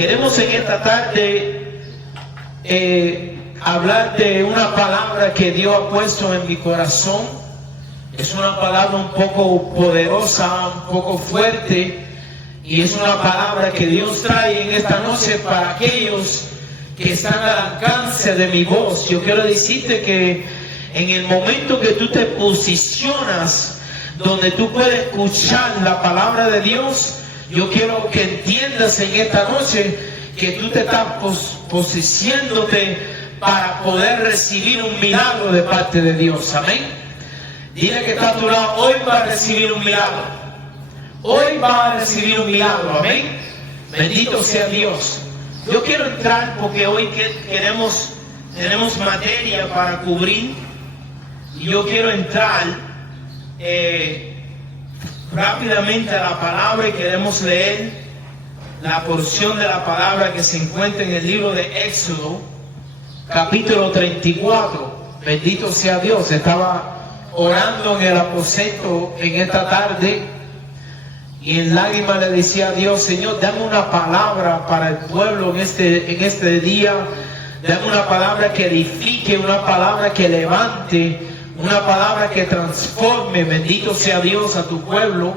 Queremos en esta tarde hablar de una palabra que Dios ha puesto en mi corazón. Es una palabra un poco poderosa, un poco fuerte, y es una palabra que Dios trae en esta noche para aquellos que están al alcance de mi voz. Yo quiero decirte que en el momento que tú te posicionas donde tú puedes escuchar la palabra de Dios, yo quiero que entiendas en esta noche que tú te estás posicionándote para poder recibir un milagro de parte de Dios. Amén. Dile que está a tu lado: hoy va a recibir un milagro. Hoy va a recibir un milagro. Amén. Bendito sea Dios. Yo quiero entrar porque hoy tenemos materia para cubrir, y yo quiero entrar rápidamente a la palabra, y queremos leer la porción de la palabra que se encuentra en el libro de Éxodo, capítulo 34. Bendito sea Dios. Estaba orando en el aposento en esta tarde y en lágrimas le decía a Dios: Señor, dame una palabra para el pueblo en este día. Dame una palabra que edifique, una palabra que levante, una palabra que transforme. Bendito sea Dios, a tu pueblo.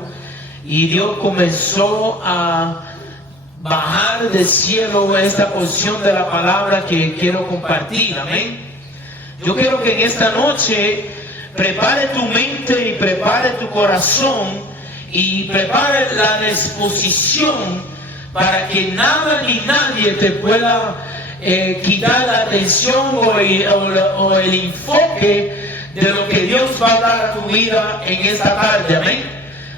Y Dios comenzó a bajar del cielo esta porción de la palabra que quiero compartir. Amén. Yo quiero que en esta noche prepare tu mente y prepare tu corazón y prepare la disposición para que nada ni nadie te pueda quitar la atención o el enfoque de lo que Dios va a dar a tu vida en esta tarde. Amén.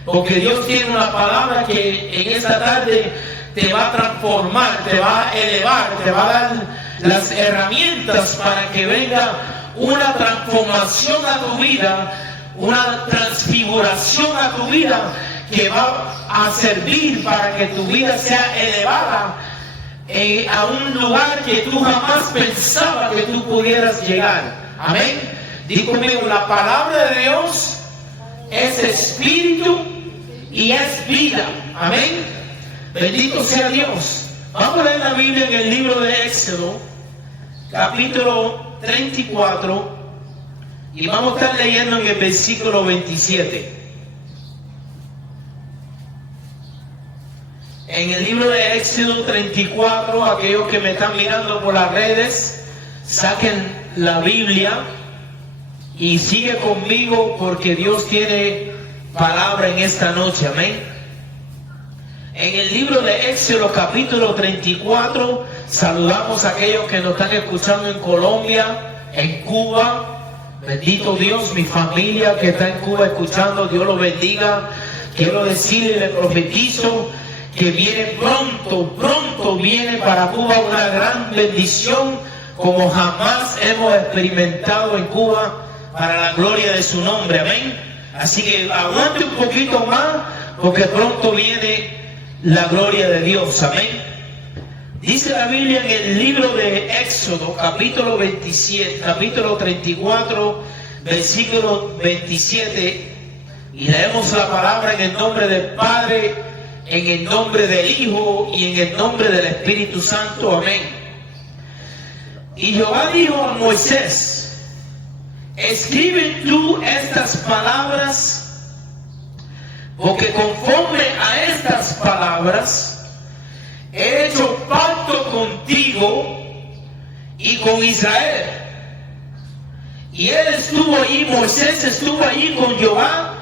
Porque Dios tiene una palabra que en esta tarde te va a transformar, te va a elevar, te va a dar las herramientas para que venga una transformación a tu vida, una transfiguración a tu vida, que va a servir para que tu vida sea elevada a un lugar que tú jamás pensabas que tú pudieras llegar. Amén. Digo conmigo: la palabra de Dios es espíritu y es vida. Amén. Bendito sea Dios. Vamos a leer la Biblia en el libro de Éxodo, capítulo 34, y vamos a estar leyendo en el versículo 27. En el libro de Éxodo 34, aquellos que me están mirando por las redes, saquen la Biblia y sigue conmigo, porque Dios tiene palabra en esta noche. Amén. En el libro de Éxodo capítulo 34, saludamos a aquellos que nos están escuchando en Colombia, en Cuba. Bendito Dios, mi familia que está en Cuba escuchando, Dios los bendiga. Quiero decirle, le profetizo que viene pronto viene para Cuba una gran bendición como jamás hemos experimentado en Cuba, para la gloria de su nombre. Amén. Así que aguante un poquito más, porque pronto viene la gloria de Dios. Amén. Dice la Biblia en el libro de Éxodo, capítulo 34, versículo 27, y leemos la palabra en el nombre del Padre, en el nombre del Hijo y en el nombre del Espíritu Santo. Amén. Y Jehová dijo a Moisés: escribe tú estas palabras, porque conforme a estas palabras he hecho pacto contigo y con Israel. Y él estuvo allí, Moisés estuvo allí con Jehová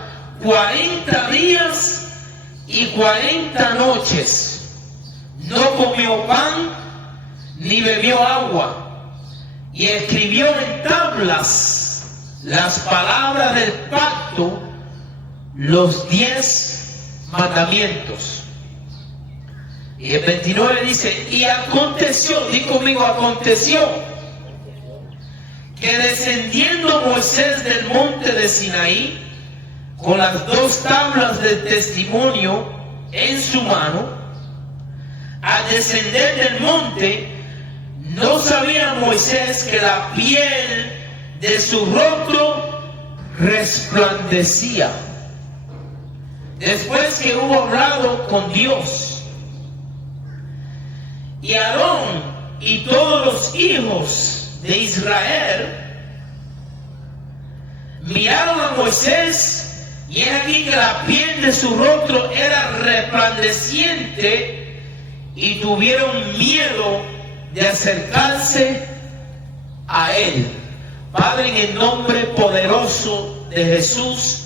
40 días y 40 noches. No comió pan ni bebió agua, y escribió en tablas las palabras del pacto, los 10 mandamientos. Y el 29 dice: y aconteció, di conmigo, aconteció, que descendiendo Moisés del monte de Sinaí con las 2 tablas del testimonio en su mano, al descender del monte, no sabía Moisés que la piel de su rostro resplandecía, después que hubo hablado con Dios. Y Aarón y todos los hijos de Israel miraron a Moisés, y es aquí que la piel de su rostro era resplandeciente, y tuvieron miedo de acercarse a él. Padre, en el nombre poderoso de Jesús,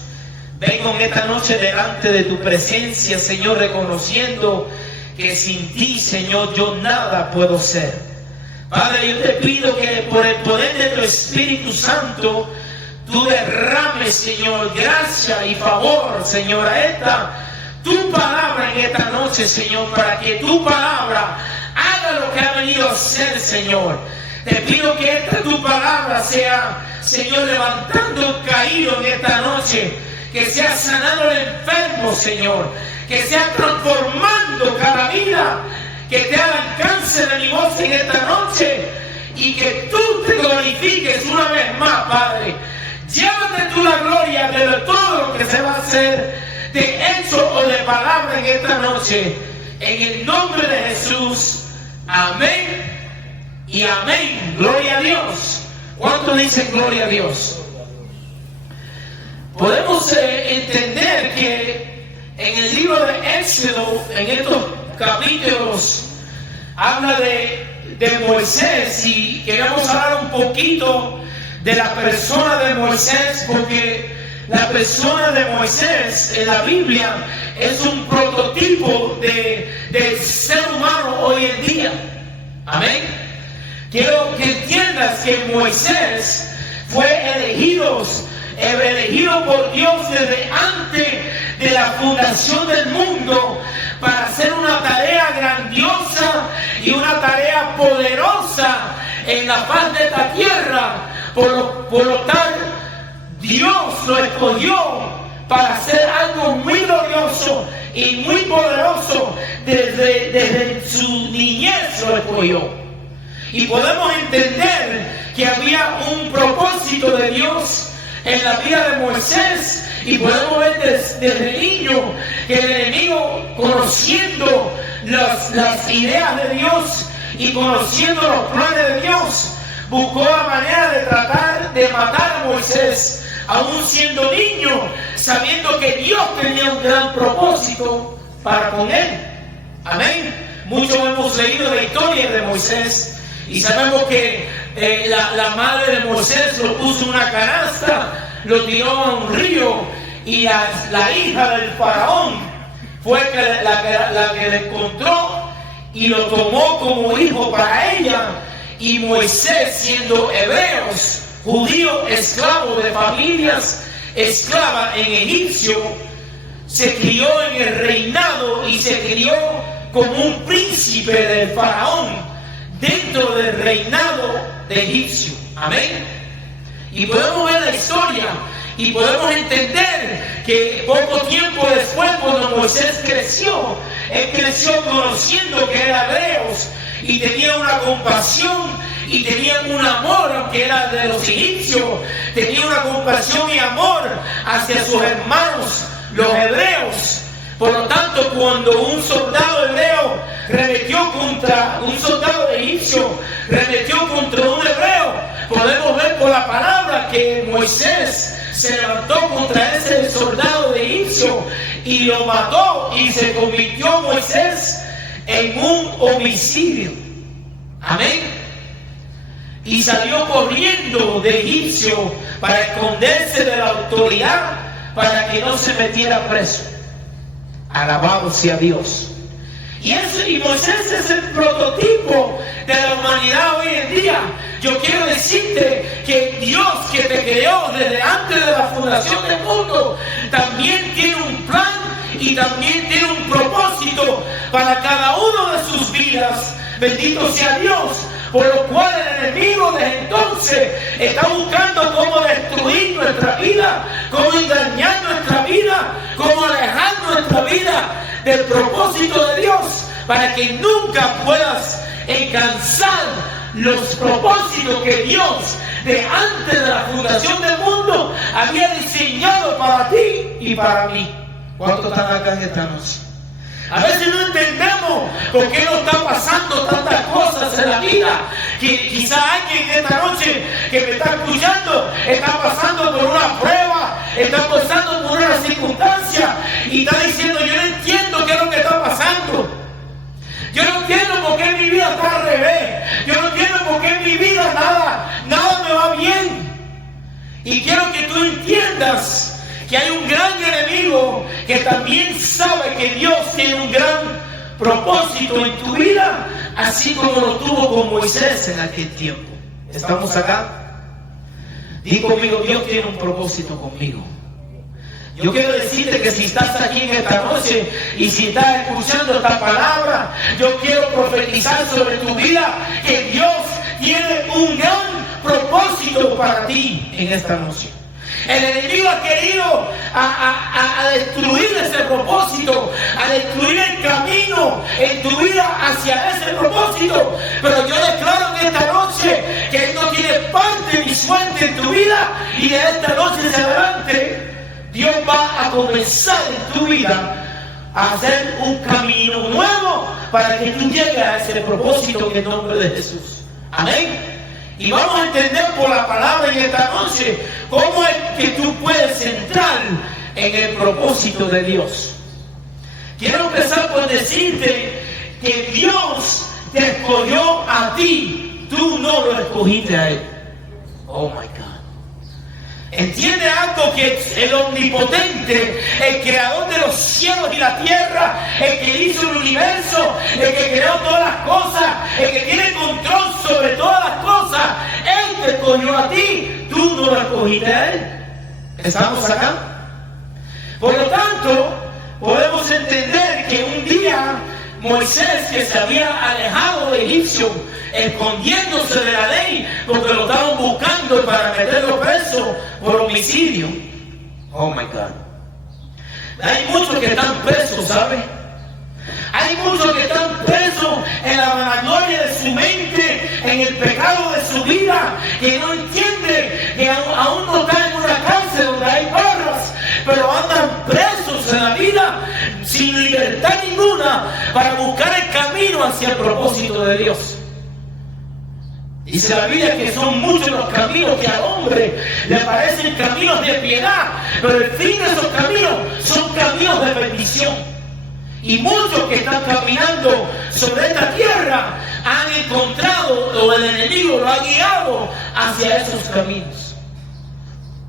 vengo en esta noche delante de tu presencia, Señor, reconociendo que sin ti, Señor, yo nada puedo ser. Padre, yo te pido que por el poder de tu Espíritu Santo, tú derrames, Señor, gracia y favor, Señor, a tu palabra en esta noche, Señor, para que tu palabra haga lo que ha venido a hacer, Señor. Te pido que esta tu palabra sea, Señor, levantando el caído en esta noche, que sea sanando el enfermo, Señor, que sea transformando cada vida, que te haga alcance de mi voz en esta noche, y que tú te glorifiques una vez más, Padre. Llévate tú la gloria de todo lo que se va a hacer, de hecho o de palabra en esta noche, en el nombre de Jesús. Amén y amén. Gloria a Dios. ¿Cuántos dicen gloria a Dios? Podemos entender que en el libro de Éxodo, en estos capítulos, habla de Moisés, y queremos hablar un poquito de la persona de Moisés, porque la persona de Moisés en la Biblia es un prototipo del ser humano hoy en día. Amén. Quiero que entiendas que Moisés fue elegido por Dios desde antes de la fundación del mundo para hacer una tarea grandiosa y una tarea poderosa en la faz de esta tierra. Por lo tal, Dios lo escogió para hacer algo muy glorioso y muy poderoso. Desde su niñez lo escogió. Y podemos entender que había un propósito de Dios en la vida de Moisés, y podemos ver desde niño que el enemigo, conociendo las ideas de Dios y conociendo los planes de Dios, buscó la manera de tratar de matar a Moisés, aún siendo niño, sabiendo que Dios tenía un gran propósito para con él. Amén. Muchos hemos leído la historia de Moisés y sabemos que la madre de Moisés lo puso en una canasta, lo tiró a un río, y la hija del faraón fue la que le encontró y lo tomó como hijo para ella. Y Moisés, siendo hebreos, judíos, esclavos de familias esclavas en Egipcio, se crió en el reinado y se crió como un príncipe del faraón dentro del reinado de Egipcio. Amén. Y podemos ver la historia y podemos entender que poco tiempo después, cuando Moisés creció, él creció conociendo que era hebreos y tenía una compasión y tenía un amor, aunque era de los egipcios, tenía una compasión y amor hacia sus hermanos, los hebreos. Por lo tanto, cuando un soldado hebreo remetió contra un soldado egipcio, remetió contra un hebreo, podemos ver por la palabra que Moisés se levantó contra ese soldado de egipcio y lo mató, y se convirtió Moisés en un homicidio. Amén. Y salió corriendo de egipcio para esconderse de la autoridad, para que no se metiera preso. Alabado sea Dios. Y Moisés es el prototipo de la humanidad hoy en día. Yo quiero decirte que Dios, que te creó desde antes de la fundación del mundo, también tiene un plan y también tiene un propósito para cada uno de sus vidas. Bendito sea Dios. Por lo cual el enemigo desde entonces está buscando cómo destruir nuestra vida, cómo engañar nuestra vida, cómo alejar nuestra vida del propósito de Dios, para que nunca puedas alcanzar los propósitos que Dios de antes de la fundación del mundo había diseñado para ti y para mí. ¿Cuántos están acá en esta noche? A veces no entendemos por qué nos están pasando tantas cosas en la vida. Que quizá alguien esta noche que me está escuchando está pasando por una prueba, está pasando por una circunstancia y está diciendo: yo no entiendo qué es lo que está pasando. Yo no entiendo por qué mi vida está al revés. Yo no entiendo por qué en mi vida nada me va bien. Y quiero que tú entiendas que hay un gran enemigo que también sabe que Dios tiene un gran propósito en tu vida, así como lo tuvo con Moisés en aquel tiempo. ¿Estamos acá? Di conmigo: Dios tiene un propósito conmigo. Yo quiero decirte que si estás aquí en esta noche y si estás escuchando esta palabra, yo quiero profetizar sobre tu vida que Dios tiene un gran propósito para ti en esta noche. El enemigo ha querido a destruir ese propósito, a destruir el camino en tu vida hacia ese propósito. Pero yo declaro en esta noche que Él no tiene parte ni suerte en tu vida, y de esta noche en adelante Dios va a comenzar en tu vida a hacer un camino nuevo para que tú llegues a ese propósito en el nombre de Jesús. Amén. Y vamos a entender por la palabra en esta noche cómo es que tú puedes entrar en el propósito de Dios. Quiero empezar por decirte que Dios te escogió a ti, tú no lo escogiste a Él. Oh my God. Entiende algo, que el omnipotente, el creador de los cielos y la tierra, el que hizo el universo, el que creó todas las cosas, el que tiene control sobre todas las cosas, Él te escogió a ti, tú no lo escogiste a Él. ¿Estamos acá? Por lo tanto, podemos entender que un día Moisés, que se había alejado de Egipcio, escondiéndose de la ley, porque lo estaban buscando para meterlo preso por homicidio. Oh my God. Hay muchos que están presos, ¿sabe? Hay muchos que están presos en la vanagloria de su mente, en el pecado de su vida, que no entiende que aún no están en una cárcel donde hay barras, pero andan presos en la vida sin libertad ninguna para buscar el camino hacia el propósito de Dios. Dice la Biblia que son muchos los caminos que al hombre le parecen caminos de piedad, pero el fin de esos caminos son caminos de bendición. Y muchos que están caminando sobre esta tierra han encontrado, o el enemigo lo ha guiado hacia esos caminos.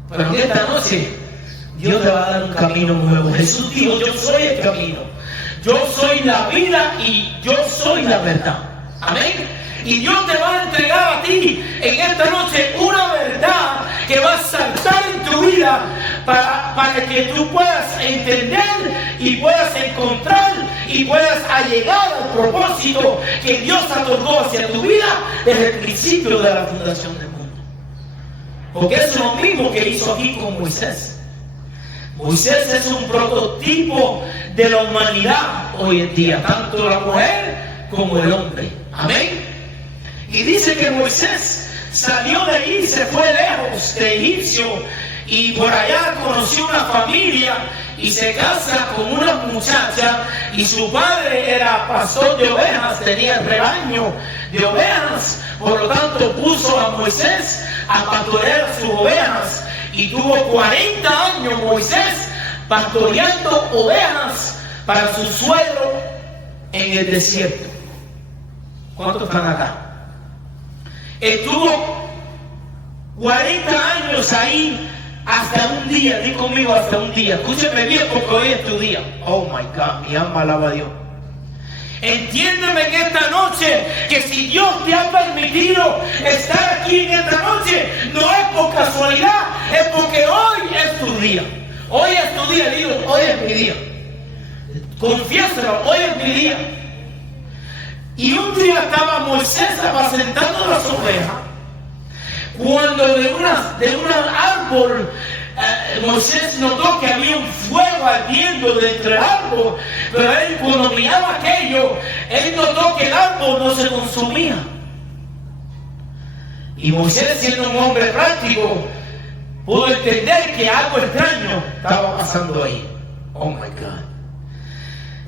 Pero en esta noche Dios te va a dar un camino nuevo. Jesús dijo: yo soy el camino, yo soy la vida y yo soy la verdad. Amén. Y Dios te va a entregar a ti en esta noche una verdad que va a saltar en tu vida para que tú puedas entender y puedas encontrar y puedas llegar al propósito que Dios otorgó hacia tu vida desde el principio de la fundación del mundo. Porque es lo mismo que hizo aquí con Moisés. Moisés es un prototipo de la humanidad hoy en día, tanto la mujer como el hombre. Amén. Y dice que Moisés salió de ahí, se fue lejos de Egipcio, y por allá conoció una familia y se casa con una muchacha, y su padre era pastor de ovejas, tenía el rebaño de ovejas. Por lo tanto puso a Moisés a pastorear sus ovejas, y tuvo 40 años Moisés pastoreando ovejas para su suegro en el desierto. ¿Cuántos están acá? Estuvo 40 años ahí hasta un día. Di conmigo: hasta un día. Escúcheme bien, porque hoy es tu día. Oh my God, mi alma alaba a Dios. Entiéndeme en esta noche que si Dios te ha permitido estar aquí en esta noche, no es por casualidad, es porque hoy es tu día. Hoy es tu día, digo: hoy es mi día. Confiésalo: hoy es mi día. Y un día estaba Moisés apacentando las ovejas, cuando de un árbol Moisés notó que había un fuego ardiendo dentro del árbol, pero él, cuando miraba aquello, él notó que el árbol no se consumía. Y Moisés, siendo un hombre práctico, pudo entender que algo extraño estaba pasando ahí. Oh my God.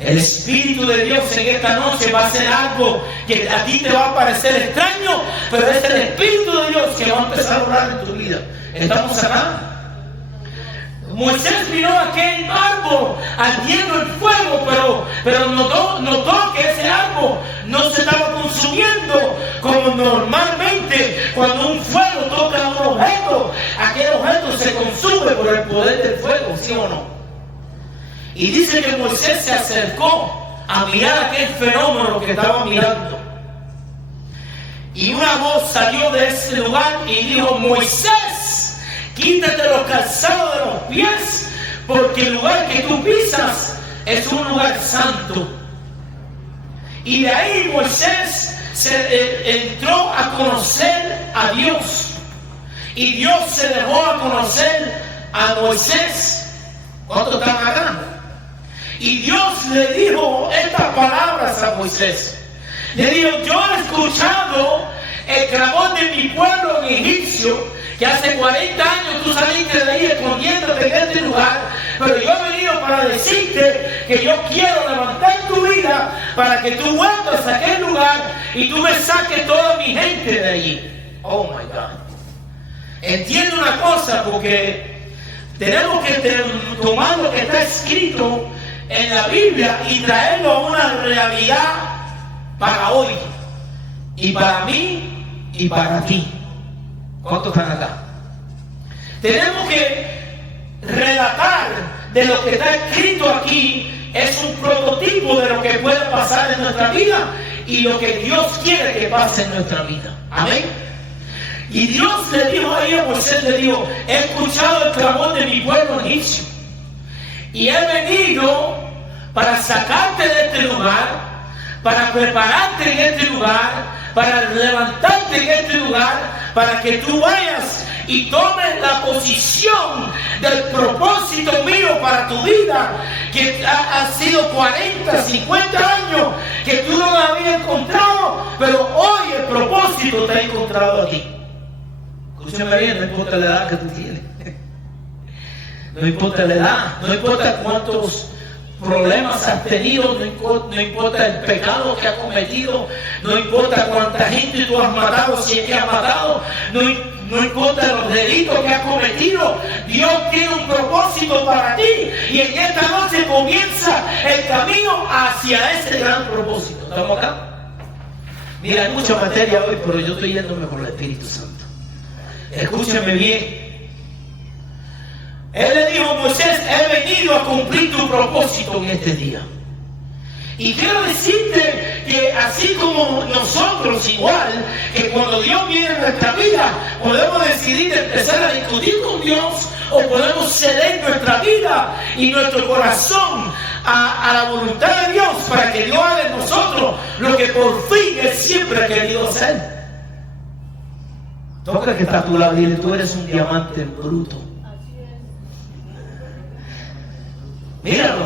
El Espíritu de Dios en esta noche va a hacer algo que a ti te va a parecer extraño, pero es el Espíritu de Dios que va a empezar a obrar en tu vida. ¿Estamos acá? Moisés miró aquel árbol ardiendo en fuego, pero notó que ese árbol no se estaba consumiendo como normalmente cuando un fuego toca un objeto, aquel objeto se consume por el poder del fuego, ¿sí o no? Y dice que Moisés se acercó a mirar aquel fenómeno que estaba mirando. Y una voz salió de ese lugar y dijo: Moisés, quítate los calzados de los pies, porque el lugar que tú pisas es un lugar santo. Y de ahí Moisés entró a conocer a Dios. Y Dios se dejó a conocer a Moisés. ¿Cuántos están acá? Y Dios le dijo estas palabras a Moisés. Le dijo: yo he escuchado el clamor de mi pueblo en egipcio, que hace 40 años tú saliste de ahí escondiéndote en este lugar, pero yo he venido para decirte que yo quiero levantar tu vida para que tú vuelvas a aquel lugar y tú me saques toda mi gente de allí. Oh my God. Entiendo una cosa, porque tenemos que tomar lo que está escrito en la Biblia y traerlo a una realidad para hoy, y para mí y para ti. ¿Cuántos están acá? Tenemos que relatar de lo que está escrito aquí. Es un prototipo de lo que puede pasar en nuestra vida y lo que Dios quiere que pase en nuestra vida. Amén. Y Dios le dijo a ella, Moisés le dijo: he escuchado el clamor de mi pueblo egipcio y he venido para sacarte de este lugar, para prepararte en este lugar, para levantarte en este lugar, para que tú vayas y tomes la posición del propósito mío para tu vida, que ha sido 40, 50 años que tú no lo habías encontrado, pero hoy el propósito te ha encontrado a ti. Escúchame bien, no importa la edad que tú tienes, no importa la edad, no importa cuántos problemas has tenido, no importa el pecado que has cometido, no importa cuánta gente tú has matado, si es que has matado, no importa los delitos que has cometido, Dios tiene un propósito para ti, y en esta noche comienza el camino hacia ese gran propósito. ¿Estamos acá? Mira, hay mucha materia hoy, pero yo estoy yéndome por el Espíritu Santo. Escúchame bien. Él le dijo: Moisés, he venido a cumplir tu propósito en este día. Y quiero decirte que así como nosotros, igual, que cuando Dios viene en nuestra vida, podemos decidir empezar a discutir con Dios, o podemos ceder nuestra vida y nuestro corazón a la voluntad de Dios, para que Dios haga en nosotros lo que por fin Él siempre ha querido hacer. Toca que está a tu lado y dile: tú eres un diamante en bruto. Míralo,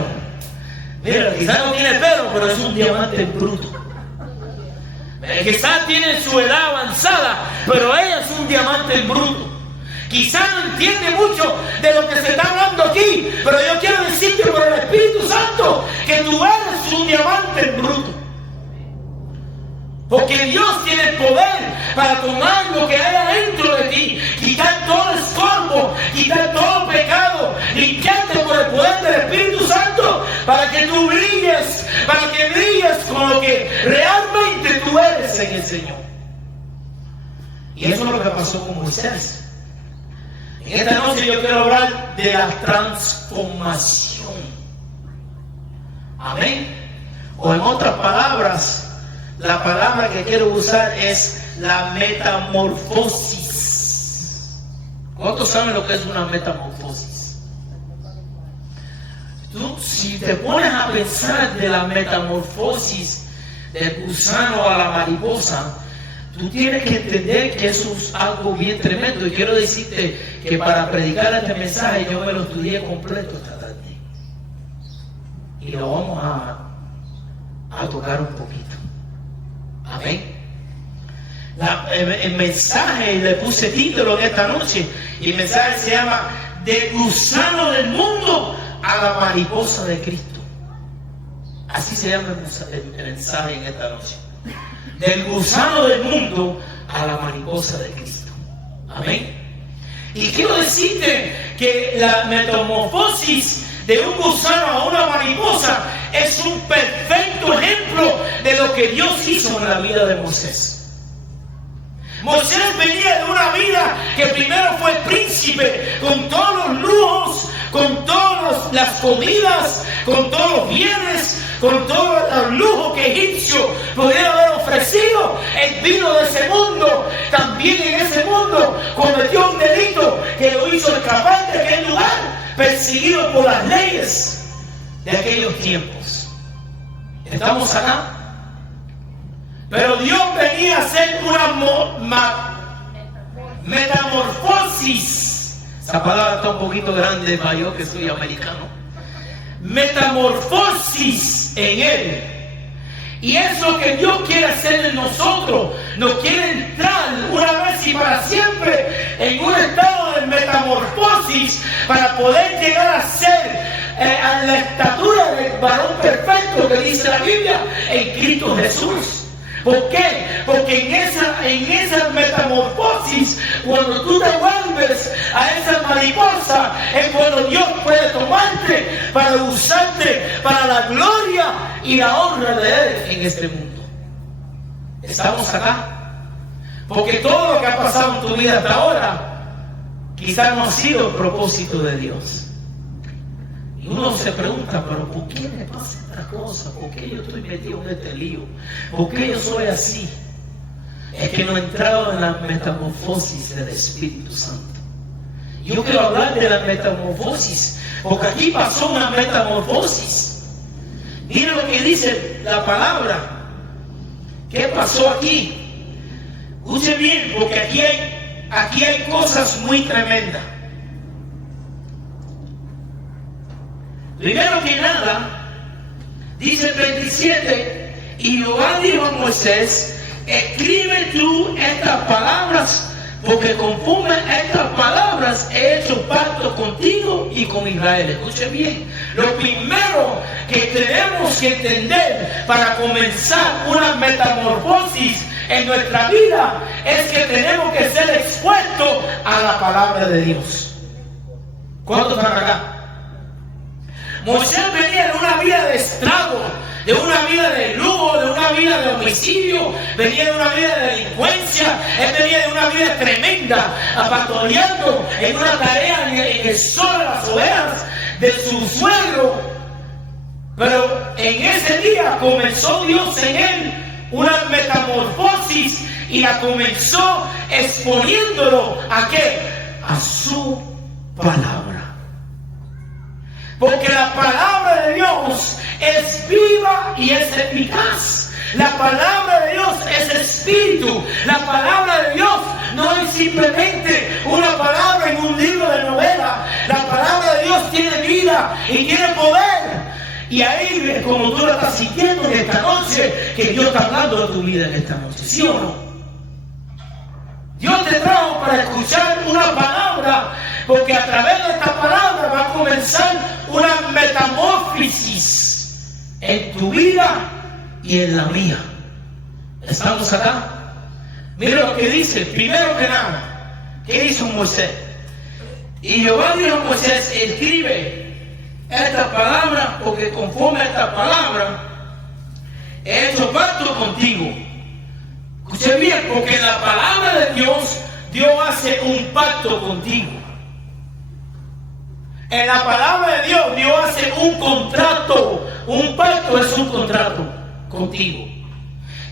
quizás no tiene pelo, pero es un diamante en bruto. Quizás tiene su edad avanzada, pero ella es un diamante en bruto. Quizás no entiende mucho de lo que se está hablando aquí, pero yo quiero decirte por el Espíritu Santo que tú eres un diamante en bruto. Porque Dios tiene el poder para tomar lo que hay adentro de ti, quitar todo el estorbo, quitar todo el pecado, limpiarte por el poder del Espíritu Santo, para que tú brilles, para que brilles con lo que realmente tú eres en el Señor. Y eso es lo que pasó con Moisés. En esta noche yo quiero hablar de la transformación. Amén. O en otras palabras, la palabra que quiero usar es la metamorfosis. ¿Cuántos saben lo que es una metamorfosis? Tú, si te pones a pensar de la metamorfosis del gusano a la mariposa, tú tienes que entender que eso es algo bien tremendo. Y quiero decirte que para predicar este mensaje yo me lo estudié completo esta tarde. Y lo vamos a tocar un poquito. Amén. El mensaje, le puse título en esta noche, y el mensaje se llama: del gusano del mundo a la mariposa de Cristo. Así se llama el mensaje en esta noche. Del gusano del mundo a la mariposa de Cristo. Amén. Y quiero decirte que la metamorfosis de un gusano a una mariposa es un perfecto ejemplo de lo que Dios hizo en la vida de Moisés. Moisés venía de una vida que primero fue príncipe, con todos los lujos, con todas las comidas, con todos los bienes, con todo el lujo que egipcio pudiera haber ofrecido. Él vino de ese mundo, también en ese mundo cometió un delito que lo hizo escapar de aquel lugar, perseguido por las leyes de aquellos tiempos. ¿Estamos acá? Pero Dios venía a hacer una metamorfosis. Esa palabra está un poquito grande para yo que soy americano. Metamorfosis en Él. Y es lo que Dios quiere hacer en nosotros. Nos quiere entrar una vez y para siempre en un estado de metamorfosis para poder llegar a ser a la estatura del varón perfecto que dice la Biblia en Cristo Jesús. ¿Por qué? Porque en esa metamorfosis, cuando tú te vuelves a esa mariposa, es cuando Dios puede tomarte para usarte para la gloria y la honra de Él en este mundo. ¿Estamos acá? Porque todo lo que ha pasado en tu vida hasta ahora quizás no ha sido el propósito de Dios. Y uno se pregunta, pero ¿por qué me pasa esta cosa? ¿Por qué yo estoy metido en este lío? ¿Por qué yo soy así? Es que no he entrado en la metamorfosis del Espíritu Santo. Yo quiero hablar de la metamorfosis, porque aquí pasó una metamorfosis. Mira lo que dice la palabra. ¿Qué pasó aquí? Escuche bien, porque aquí hay cosas muy tremendas. Primero que nada, dice el 27, y Jehová dijo a Moisés, escribe tú estas palabras, porque conforme a estas palabras he hecho pacto contigo y con Israel. Escuche bien, lo primero que tenemos que entender para comenzar una metamorfosis en nuestra vida es que tenemos que ser expuestos a la palabra de Dios. ¿Cuántos están acá? Moisés venía de una vida de estrago, de una vida de lujo, de una vida de homicidio, venía de una vida de delincuencia, él venía de una vida tremenda, pastoreando en una tarea en el sol de las ovejas de su suegro. Pero en ese día comenzó Dios en él una metamorfosis y la comenzó exponiéndolo ¿a qué? A su palabra. Porque la palabra de Dios es viva y es eficaz. La palabra de Dios es espíritu. La palabra de Dios no es simplemente una palabra en un libro de novela. La palabra de Dios tiene vida y tiene poder. Y ahí es como tú lo estás sintiendo en esta noche, que Dios está hablando de tu vida en esta noche. ¿Sí o no? Dios te trajo para escuchar una palabra, porque a través de esta palabra va a comenzar una metamorfosis en tu vida y en la mía. ¿Estamos acá? Mira lo que dice, primero que nada, ¿qué hizo Moisés? Y Jehová dijo a Moisés, escribe esta palabra, porque conforme a esta palabra he hecho pacto contigo. Escuche bien, porque en la palabra de Dios, Dios hace un pacto contigo. En la palabra de Dios, Dios hace un contrato. Un pacto es un contrato contigo.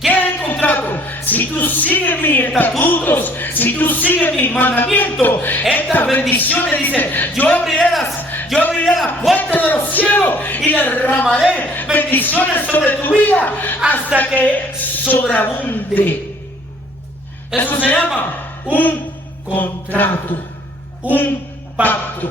¿Qué es el contrato? Si tú sigues mis estatutos, si tú sigues mis mandamientos, estas bendiciones, dice, yo abriré las puertas de los cielos y derramaré bendiciones sobre tu vida hasta que sobreabunde. Eso se llama un contrato, un pacto.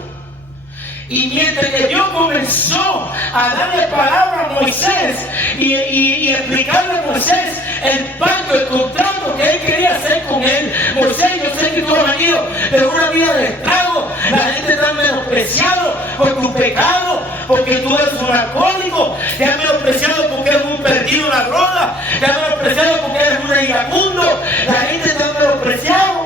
Y mientras que Dios comenzó a darle palabra a Moisés y explicarle a Moisés el pacto, el contrato que él quería hacer con él, Moisés, yo sé que tú has venido de una vida de estrago, la gente te ha menospreciado por tu pecado, porque tú eres un alcohólico, te han menospreciado cabronas, te han menospreciado porque eres un iracundo, la gente te ha menospreciado.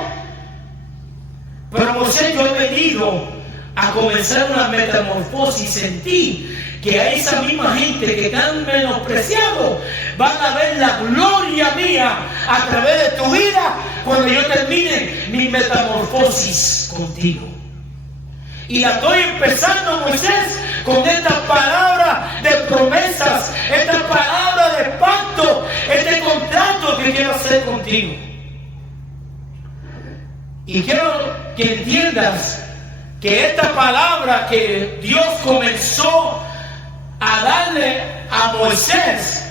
Pero Moisés, yo he venido a comenzar una metamorfosis en ti, que a esa misma gente que te han menospreciado van a ver la gloria mía a través de tu vida cuando yo termine mi metamorfosis contigo. Y la estoy empezando, Moisés, con esta palabra de promesas, esta palabra de pacto, este contrato que quiero hacer contigo. Y quiero que entiendas que esta palabra que Dios comenzó a darle a Moisés,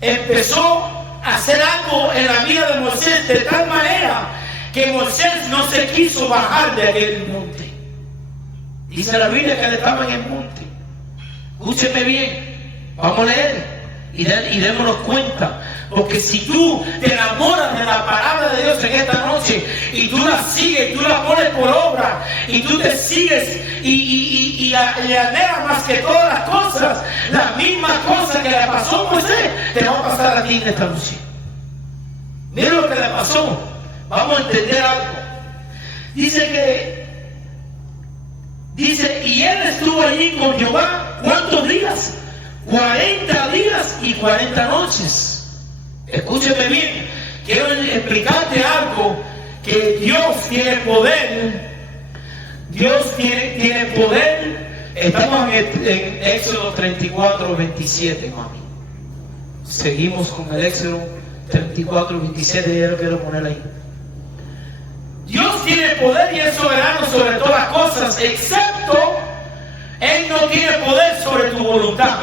empezó a hacer algo en la vida de Moisés de tal manera que Moisés no se quiso bajar de aquel monte. Dice la Biblia que él estaba en el monte. Escúcheme bien, vamos a leer y démonos cuenta. Porque si tú te enamoras de la palabra de Dios en esta noche y tú la sigues, tú la pones por obra y tú te sigues y le anhelas más que todas las cosas, la misma cosa que le pasó a Moisés te va a pasar a ti en esta noche. Mira lo que le pasó. Vamos a entender algo. Dice, y él estuvo allí con Jehová, ¿cuántos días? 40 días y 40 noches. Escúcheme bien, quiero explicarte algo, que Dios tiene poder. Dios tiene poder. Estamos en Éxodo 34, 27, mami. Seguimos con el Éxodo 34, 27, yo lo quiero poner ahí. Dios tiene poder y es soberano sobre todas las cosas, excepto Él no tiene poder sobre tu voluntad.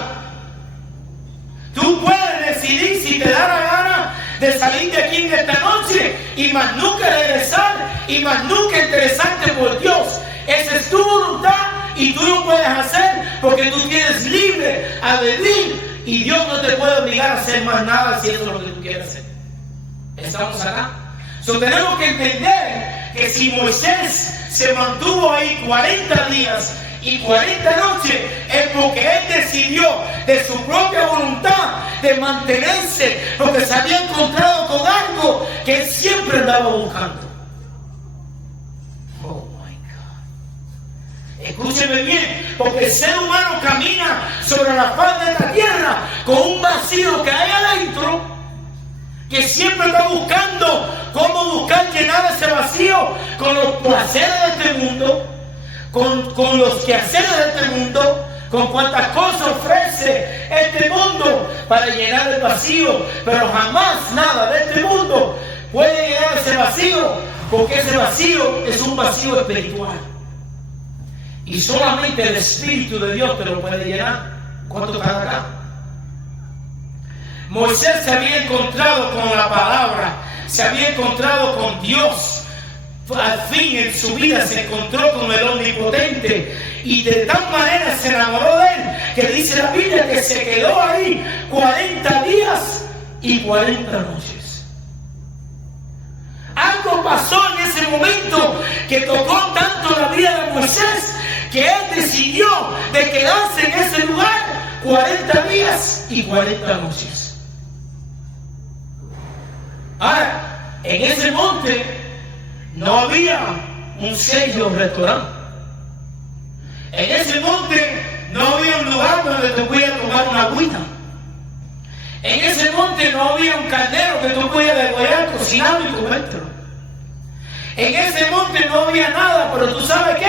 Tú puedes decidir si te da la gana de salir de aquí en esta noche y más nunca regresar y más nunca interesarte por Dios. Esa es tu voluntad y tú lo puedes hacer porque tú tienes libre a vivir y Dios no te puede obligar a hacer más nada si eso es lo que tú quieres hacer. ¿Estamos acá? Tenemos que entender que si Moisés se mantuvo ahí 40 días y 40 noches es porque él decidió de su propia voluntad de mantenerse, porque se había encontrado con algo que él siempre andaba buscando. Oh my God. Escúcheme bien, porque el ser humano camina sobre la faz de esta tierra con un vacío que hay adentro, que siempre está buscando cómo buscar llenar ese vacío con los placeres de este mundo, con los quehaceres de este mundo, con cuantas cosas ofrece este mundo para llenar el vacío, pero jamás nada de este mundo puede llenar ese vacío, porque ese vacío es un vacío espiritual y solamente el Espíritu de Dios te lo puede llenar. ¿Cuántos están acá? Moisés se había encontrado con la palabra, se había encontrado con Dios. Al fin en su vida se encontró con el Omnipotente y de tal manera se enamoró de él que dice la Biblia que se quedó ahí 40 días y 40 noches. Algo pasó en ese momento que tocó tanto la vida de Moisés que él decidió de quedarse en ese lugar 40 días y 40 noches. Ahora, en ese monte no había un sello restaurante. En ese monte no había un lugar donde tú pudieras tomar una agüita. En ese monte no había un carnero que tú pudieras degollar, cocinarlo y comértelo. En ese monte no había nada, pero tú sabes qué,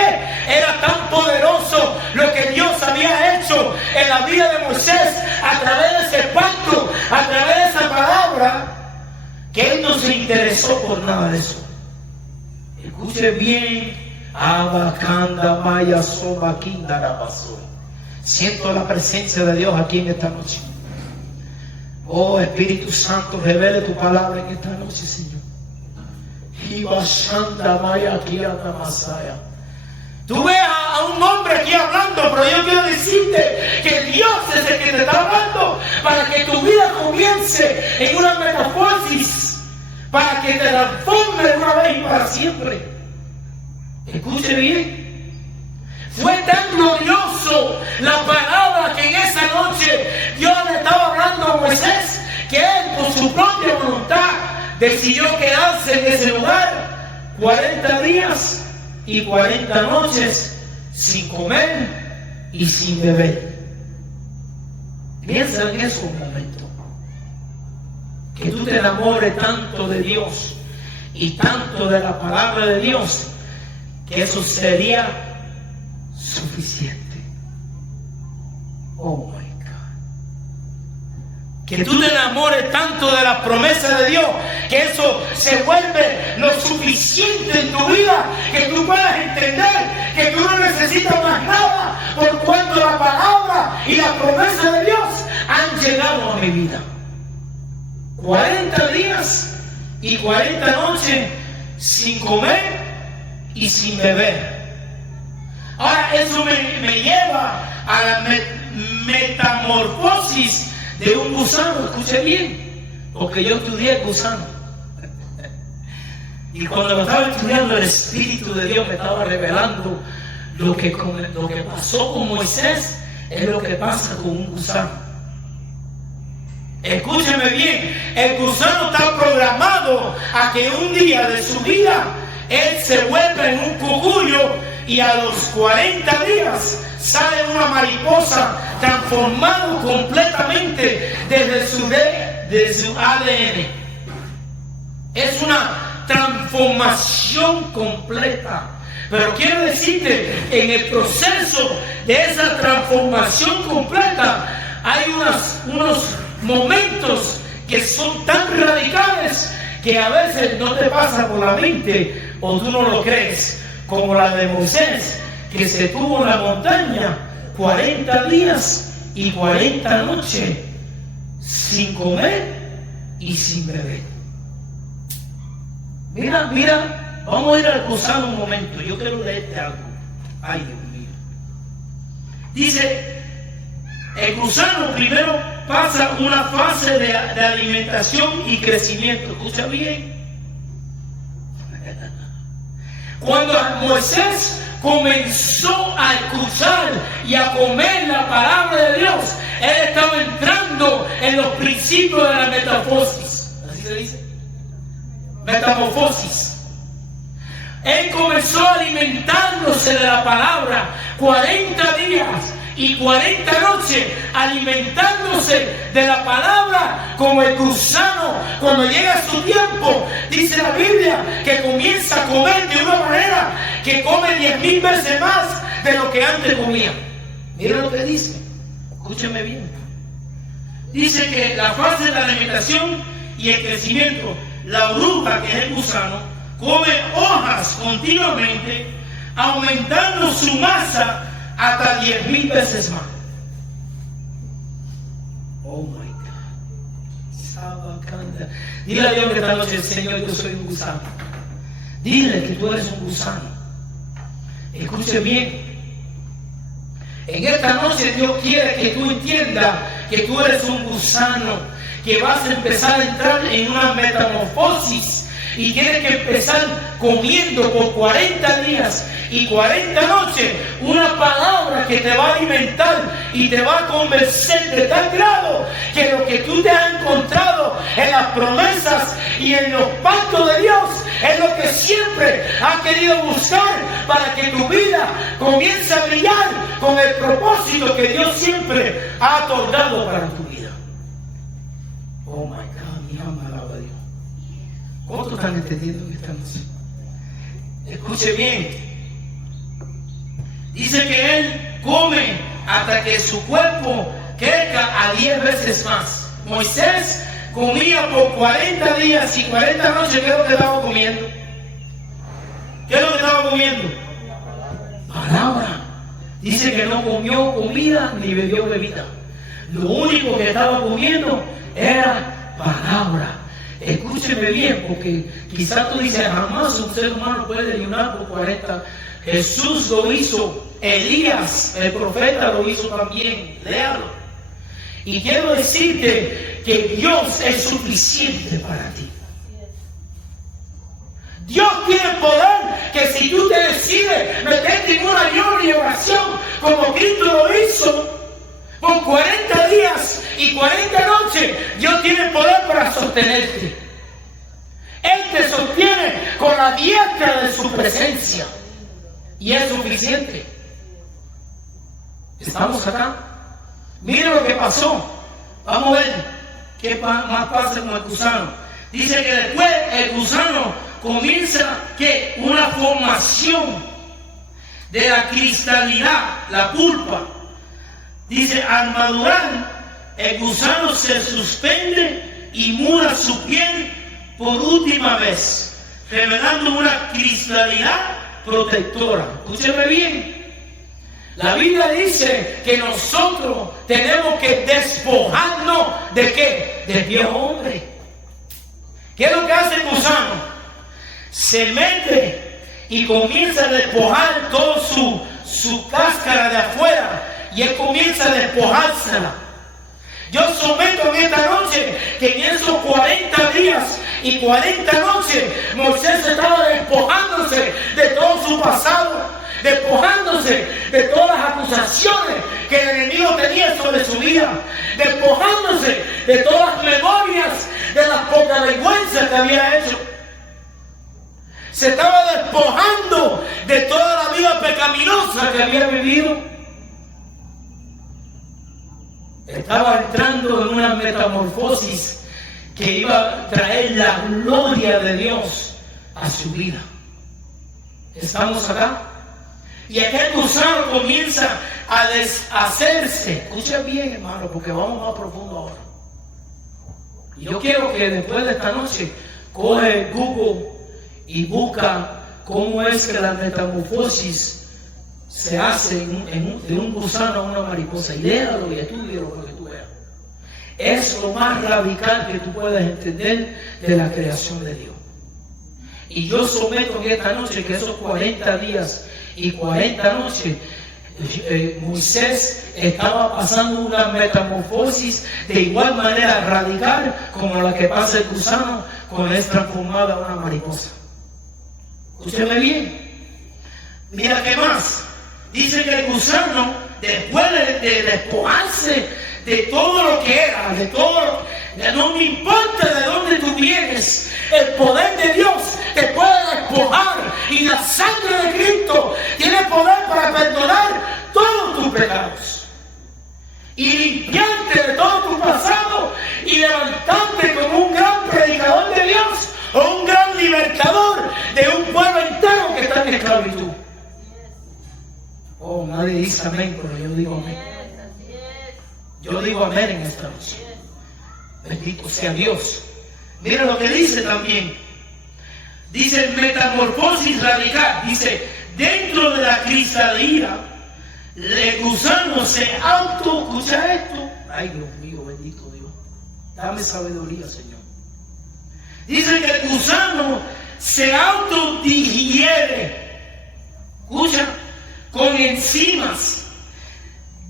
era tan poderoso lo que Dios había hecho en la vida de Moisés a través de ese pacto, a través de esa palabra, que él no se interesó por nada de eso. Escuche bien, Abacanda Maya Soma Kindarabaso. Siento la presencia de Dios aquí en esta noche. Oh Espíritu Santo, revele tu palabra en esta noche, Señor. Ibashanda Maya Kianda Masaya. Tú ves a un hombre aquí hablando, pero yo quiero decirte que Dios es el que te está hablando para que tu vida comience en una metamorfosis, para que te transforme de una vez y para siempre. Escuche bien. Fue tan glorioso la palabra que en esa noche Dios le estaba hablando a Moisés que él por su propia voluntad decidió quedarse en ese lugar 40 días y 40 noches sin comer y sin beber. Piensa en eso un momento. Que tú te enamores tanto de Dios y tanto de la palabra de Dios, que eso sería suficiente. Oh my God. Que tú te enamores tanto de la promesa de Dios, que eso se vuelve lo suficiente en tu vida, que tú puedas entender que tú no necesitas más nada, por cuanto la palabra y la promesa de Dios han llegado a mi vida. 40 días y 40 noches sin comer y sin beber. Ahora eso me lleva a la metamorfosis de un gusano. Escuche bien, porque yo estudié el gusano. Y cuando lo estaba estudiando, el Espíritu de Dios me estaba revelando lo que pasó con Moisés es lo que pasa con un gusano. Escúcheme bien, el gusano está programado a que un día de su vida él se vuelva en un cogullo, y a los 40 días sale una mariposa transformado completamente desde su ADN. Es una transformación completa. Pero quiero decirte, en el proceso de esa transformación completa hay unos momentos que son tan radicales que a veces no te pasa por la mente o tú no lo crees, como la de Moisés, que se tuvo en la montaña 40 días y 40 noches sin comer y sin beber. Mira, vamos a ir al gusano un momento. Yo quiero leerte algo. Ay, Dios mío. Dice, el gusano primero pasa una fase de alimentación y crecimiento. Escucha bien. Cuando Moisés comenzó a escuchar y a comer la palabra de Dios, él estaba entrando en los principios de la metamorfosis. ¿Así se dice? Metamorfosis. Él comenzó alimentándose de la palabra 40 días y 40 noches, alimentándose de la palabra como el gusano. Cuando llega su tiempo, dice la Biblia que comienza a comer de una manera que come 10,000 veces más de lo que antes comía. Mira lo que dice, escúcheme bien. Dice que la fase de la alimentación y el crecimiento, la oruga, que es el gusano, come hojas continuamente, aumentando su masa hasta 10,000 veces más. Oh my God. Dile a Dios que esta noche, Señor, yo soy un gusano. Dile que tú eres un gusano. Escuche bien. En esta noche Dios quiere que tú entiendas que tú eres un gusano, que vas a empezar a entrar en una metamorfosis y tienes que empezar comiendo por 40 días y 40 noches una palabra que te va a alimentar y te va a convencer de tal grado que lo que tú te has encontrado en las promesas y en los pactos de Dios es lo que siempre has querido buscar para que tu vida comience a brillar con el propósito que Dios siempre ha otorgado para tu vida. Oh my God, mi alma alaba a Dios. ¿Cuántos están entendiendo que estamos? Escuche bien. Dice que él come hasta que su cuerpo crezca a 10 veces más. Moisés comía por 40 días y 40 noches. ¿Qué es lo que estaba comiendo? ¿Qué es lo que estaba comiendo? Palabra. Dice que no comió comida ni bebió bebida. Lo único que estaba comiendo era palabra. Escúcheme bien, porque quizás tú dices, jamás un ser humano puede ayunar por 40. Jesús lo hizo, Elías, el profeta, lo hizo también. Léalo. Y quiero decirte que Dios es suficiente para ti. Dios tiene poder que si tú te decides meterte en un ayuno y oración como Cristo lo hizo por 40 días y 40 noches, noche Dios tiene poder para sostenerte. Él te sostiene con la diestra de su presencia. Y es suficiente. ¿Estamos acá? Mira lo que pasó. Vamos a ver qué más pasa con el gusano. Dice que después el gusano comienza que una formación de la cristalidad, la pulpa. Dice, al madurar, el gusano se suspende y muda su piel por última vez, revelando una cristalidad protectora. Escúcheme bien. La Biblia dice que nosotros tenemos que despojarnos ¿de qué? Del viejo hombre. ¿Qué es lo que hace el gusano? Se mete y comienza a despojar toda su cáscara de afuera, y él comienza a despojársela. Yo someto en esta noche que en esos 40 días y 40 noches Moisés estaba despojándose de todo su pasado, despojándose de todas las acusaciones que el enemigo tenía sobre su vida, despojándose de todas las memorias de las pocas vergüenzas que había hecho. Se estaba despojando de toda la vida pecaminosa que había vivido. Estaba entrando en una metamorfosis que iba a traer la gloria de Dios a su vida. ¿Estamos acá? Y aquel gusano comienza a deshacerse. Escucha bien, hermano, porque vamos más profundo ahora. Y yo quiero que después de esta noche coge Google y busca cómo es que la metamorfosis se hace de un gusano a una mariposa. Y léalo y estudialo para que tú veas. Es lo más radical que tú puedes entender de la creación de Dios. Y yo someto en esta noche que esos 40 días y 40 noches Moisés estaba pasando una metamorfosis de igual manera radical como la que pasa el gusano cuando es transformada a una mariposa. Escúcheme bien. Mira qué más. Dice que el gusano, después de despojarse de todo lo que era, de todo, no me importa de dónde tú vienes, el poder de Dios te puede despojar, y la sangre de Cristo tiene poder para perdonar todos tus pecados y limpiarte de todo tu pasado y levantarte como un gran predicador de Dios o un gran libertador de un pueblo entero que está en esclavitud. Oh, nadie dice amén, pero yo digo amén. Yo digo amén en esta noche. Bendito sea Dios. Mira lo que dice también. Dice metamorfosis radical. Dice, dentro de la cristalina, el gusano se escucha esto. Ay, Dios mío, bendito Dios. Dame sabiduría, Señor. Dice que el gusano se autodigiere. Escucha, con enzimas,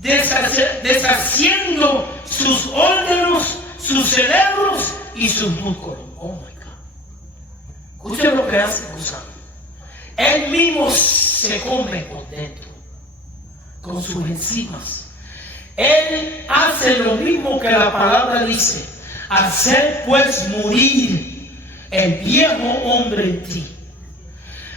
deshaciendo sus órganos, sus cerebros y sus músculos. Oh my God. Escuchen lo que hace el gusano. Él mismo se come por dentro con sus enzimas. Él hace lo mismo que la palabra dice: hacer pues morir el viejo hombre en ti,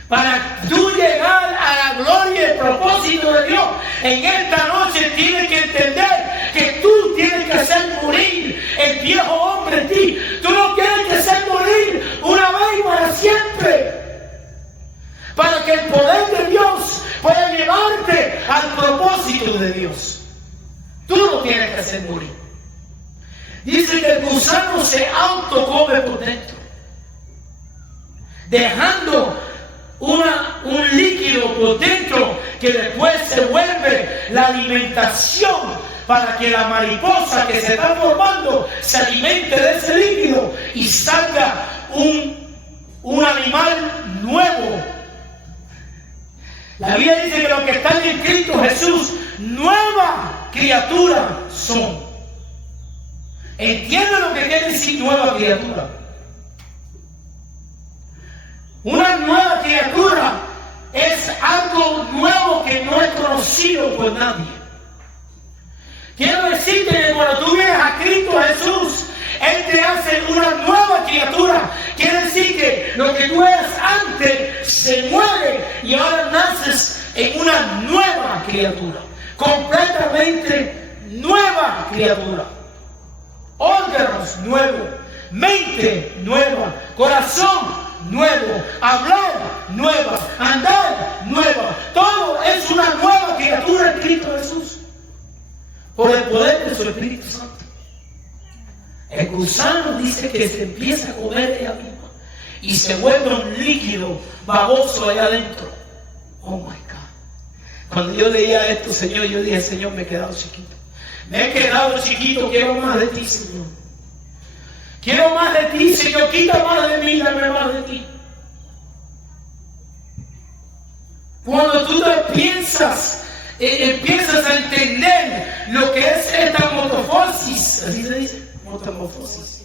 para tú llegar a la gloria y el propósito de Dios. En esta noche tienes que entender que tú tienes que hacer morir el viejo hombre en ti. Tú no tienes que hacer morir una vez y para siempre, para que el poder de Dios pueda llevarte al propósito de Dios. Tú no tienes que hacer morir. Dice que el gusano se autocome por dentro, dejando un líquido por dentro que después se vuelve la alimentación para que la mariposa que se está formando se alimente de ese líquido y salga un animal nuevo. La Biblia dice que los que están en Cristo Jesús, nueva criatura son. ¿Entienden lo que quiere decir nueva criatura? Una nueva criatura es algo nuevo que no es conocido por nadie. Quiero decir decir que cuando tú vienes a Cristo Jesús, Él te hace una nueva criatura. Quiere decir que lo que tú eras antes se muere y ahora naces en una nueva criatura. Completamente nueva criatura. Órganos nuevos, mente nueva, corazón nuevo, hablar nueva, andar nueva. Todo es una nueva criatura en Cristo Jesús. Por el poder de su Espíritu Santo. El gusano dice que se empieza a comer ella misma y se vuelve un líquido baboso allá adentro. Oh my God. Cuando yo leía esto, Señor, yo dije, Señor, me he quedado chiquito. Me he quedado chiquito, quiero más de ti, Señor. Quiero más de ti, Señor, quita más de mí, dame más de ti. Cuando tú te piensas, empiezas a entender lo que es esta metamorfosis, así se dice, metamorfosis,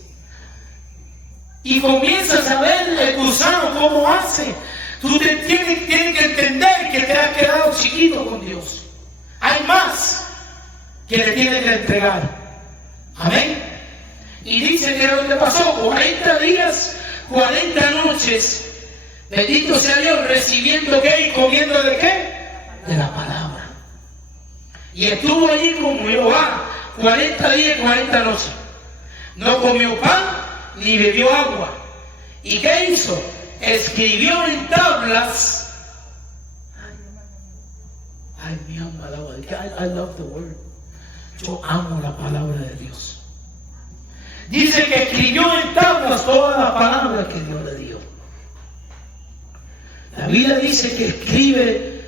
y comienzas a ver el gusano cómo hace. Tú tienes que entender que te has quedado chiquito con Dios. Hay más que le tienes que entregar. Amén. Y dice que lo que pasó 40 días, 40 noches, bendito sea Dios, recibiendo ¿qué? Y comiendo ¿de qué? De la palabra. Y estuvo allí como Jehová 40 días y 40 noches. No comió pan ni bebió agua. ¿Y qué hizo? Escribió en tablas. Ay, mi alma alaba. I love the word. Yo amo la palabra de Dios. Dice que escribió en tablas toda la palabra que Dios le dio. La Biblia dice que escribe,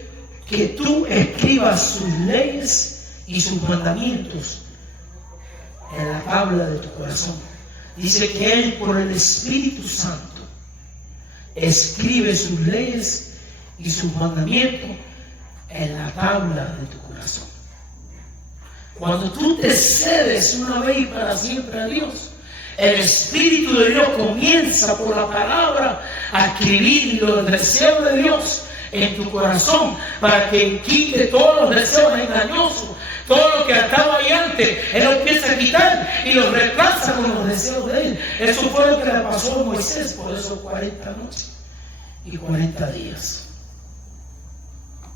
que tú escribas sus leyes y sus mandamientos en la tabla de tu corazón. Dice que Él, por el Espíritu Santo, escribe sus leyes y sus mandamientos en la tabla de tu corazón. Cuando tú te cedes una vez y para siempre a Dios, el Espíritu de Dios comienza por la palabra a escribir los deseos de Dios en tu corazón para que quite todos los deseos engañosos, todo lo que estaba ahí antes. Él lo empieza a quitar y lo reemplaza con los deseos de Él. Eso fue lo que le pasó a Moisés por esos 40 noches y 40 días.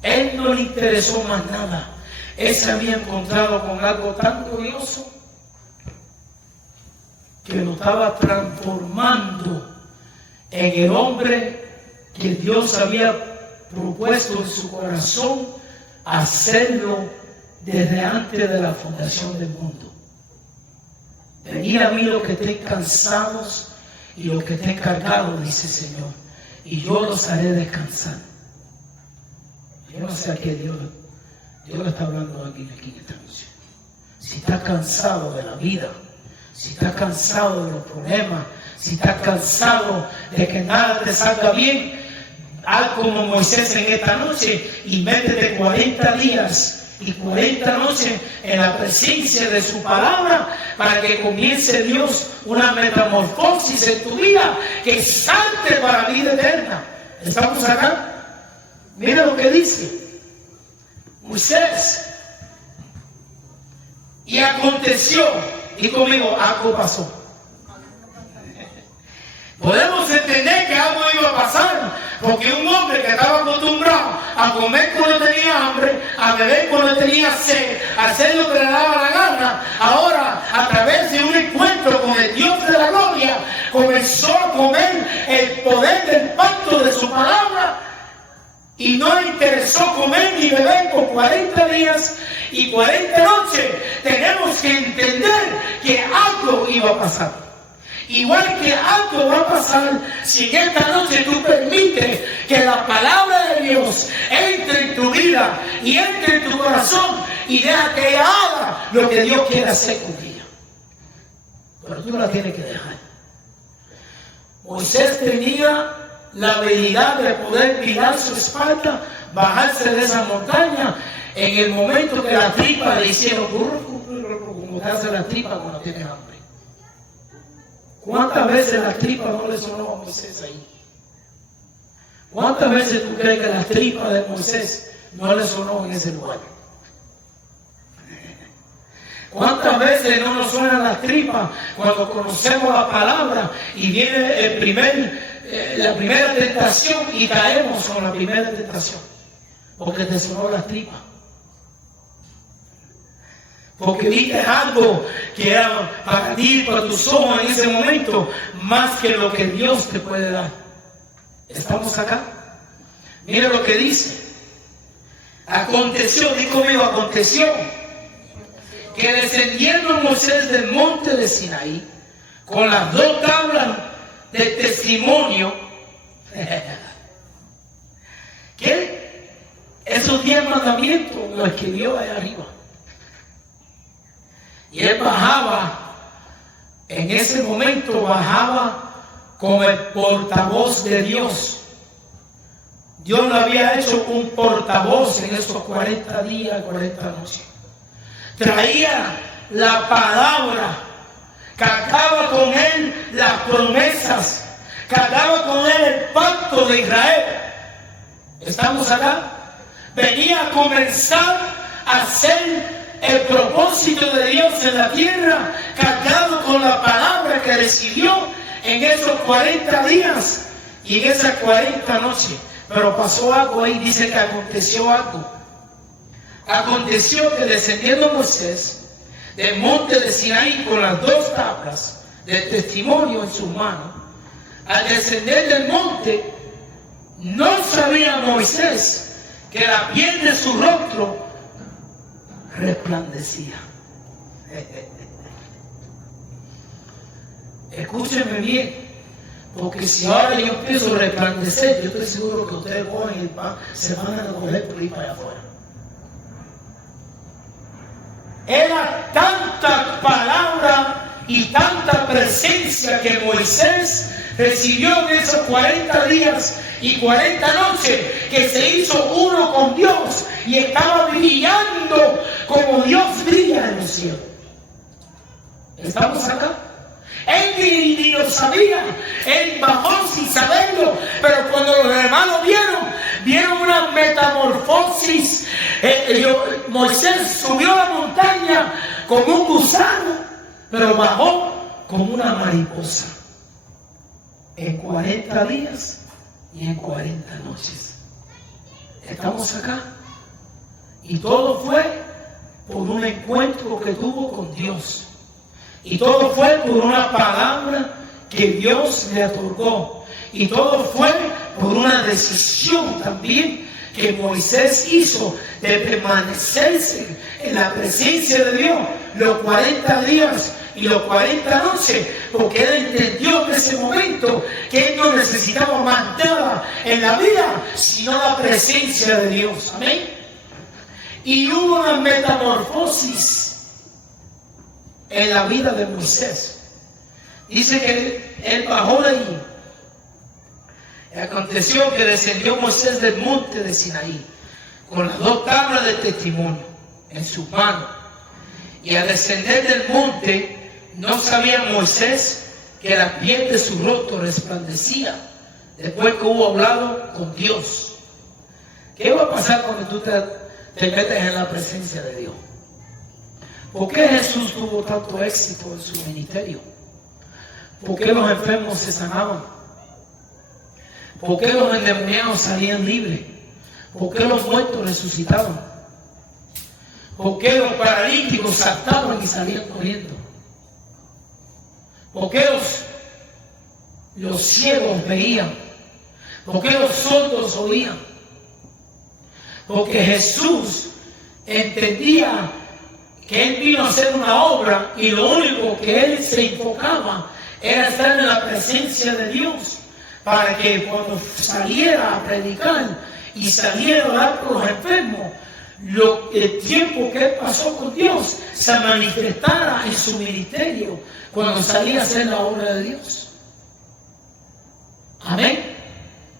Él no le interesó más nada. Él se había encontrado con algo tan glorioso que lo estaba transformando en el hombre que Dios había propuesto en su corazón hacerlo desde antes de la fundación del mundo. Venid a mí los que estén cansados y los que estén cargados, dice el Señor, y yo los haré descansar. Yo no sé a qué Dios le está hablando a alguien aquí en esta noche. Si está cansado de la vida, si estás cansado de los problemas, si estás cansado de que nada te salga bien, haz como Moisés en esta noche y métete 40 días y 40 noches en la presencia de su palabra para que comience Dios una metamorfosis en tu vida que salte para vida eterna. ¿Estamos acá? Mira lo que dice Moisés. Y aconteció, y conmigo, algo pasó. Podemos entender que algo iba a pasar, porque un hombre que estaba acostumbrado a comer cuando tenía hambre, a beber cuando tenía sed, a hacer lo que le daba la gana, ahora a través de un encuentro con el Dios de la gloria, comenzó a comer el poder del pacto de su palabra y no le interesó comer ni beber por 40 días y 40 noches. Tenemos que entender que algo iba a pasar. Igual que algo va a pasar si en esta noche tú permites que la palabra de Dios entre en tu vida y entre en tu corazón y deja que ella haga lo que Dios quiere hacer con ella. Pero tú la tienes que dejar. Moisés tenía la habilidad de poder mirar su espalda, bajarse de esa montaña en el momento que la tripa le hicieron como te hace la tripa cuando tienes hambre. ¿Cuántas veces la tripa no le sonó a Moisés ahí? ¿Cuántas veces tú crees que la tripa de Moisés no le sonó en ese lugar? ¿Cuántas veces no nos suenan las tripas cuando conocemos la palabra y viene la primera tentación y caemos con la primera tentación? Porque te sonó las tripas. Porque viste algo que era para ti, para tus ojos en ese momento, más que lo que Dios te puede dar. ¿Estamos acá? Mira lo que dice. Aconteció, di conmigo, aconteció que descendiendo Moisés del monte de Sinaí con las 2 tablas de testimonio, que esos 10 mandamientos los escribió allá arriba. Y él bajaba, en ese momento bajaba como el portavoz de Dios. Dios lo había hecho un portavoz en esos 40 días, 40 noches. Traía la palabra, cargaba con él las promesas, cargaba con él el pacto de Israel. ¿Estamos acá? Venía a comenzar a hacer el propósito de Dios en la tierra, cargado con la palabra que recibió en esos 40 días y en esas 40 noches. Pero pasó algo ahí, dice que aconteció algo. Aconteció que descendiendo Moisés del monte de Sinaí con las 2 tablas de testimonio en sus manos, al descender del monte, no sabía Moisés que la piel de su rostro resplandecía. Escúchenme bien, porque si ahora yo empiezo a resplandecer, yo estoy seguro que ustedes cogen el pan, se van a coger por ahí para afuera. Era tanta palabra y tanta presencia que Moisés recibió en esos 40 días y 40 noches, que se hizo uno con Dios y estaba brillando como Dios brilla en el cielo. ¿Estamos acá? Él ni lo sabía, él bajó sin saberlo, pero cuando los hermanos vieron una metamorfosis. Moisés subió a la montaña como un gusano, pero bajó como una mariposa. En 40 días y en 40 noches. ¿Estamos acá? Y todo fue por un encuentro que tuvo con Dios. Y todo fue por una palabra que Dios le otorgó. Y todo fue por una decisión también que Moisés hizo de permanecerse en la presencia de Dios los 40 días y los 40 noches, porque él entendió en ese momento que él no necesitaba más nada en la vida, sino la presencia de Dios. Amén. Y hubo una metamorfosis en la vida de Moisés. Dice que él bajó de ahí. Aconteció que descendió Moisés del monte de Sinaí con las 2 tablas de testimonio en sus manos. Y al descender del monte, no sabía Moisés que la piel de su rostro resplandecía después que hubo hablado con Dios. ¿Qué va a pasar cuando tú te metes en la presencia de Dios? ¿Por qué Jesús tuvo tanto éxito en su ministerio? ¿Por qué los enfermos se sanaban? ¿Por qué los endemoniados salían libres? ¿Por qué los muertos resucitaban? ¿Por qué los paralíticos saltaban y salían corriendo? ¿Por qué los ciegos veían? ¿Por qué los sordos oían? Porque Jesús entendía que Él vino a hacer una obra y lo único que Él se enfocaba era estar en la presencia de Dios, para que cuando saliera a predicar y saliera a orar por los enfermos, el tiempo que Él pasó con Dios se manifestara en su ministerio cuando salía a hacer la obra de Dios. Amén.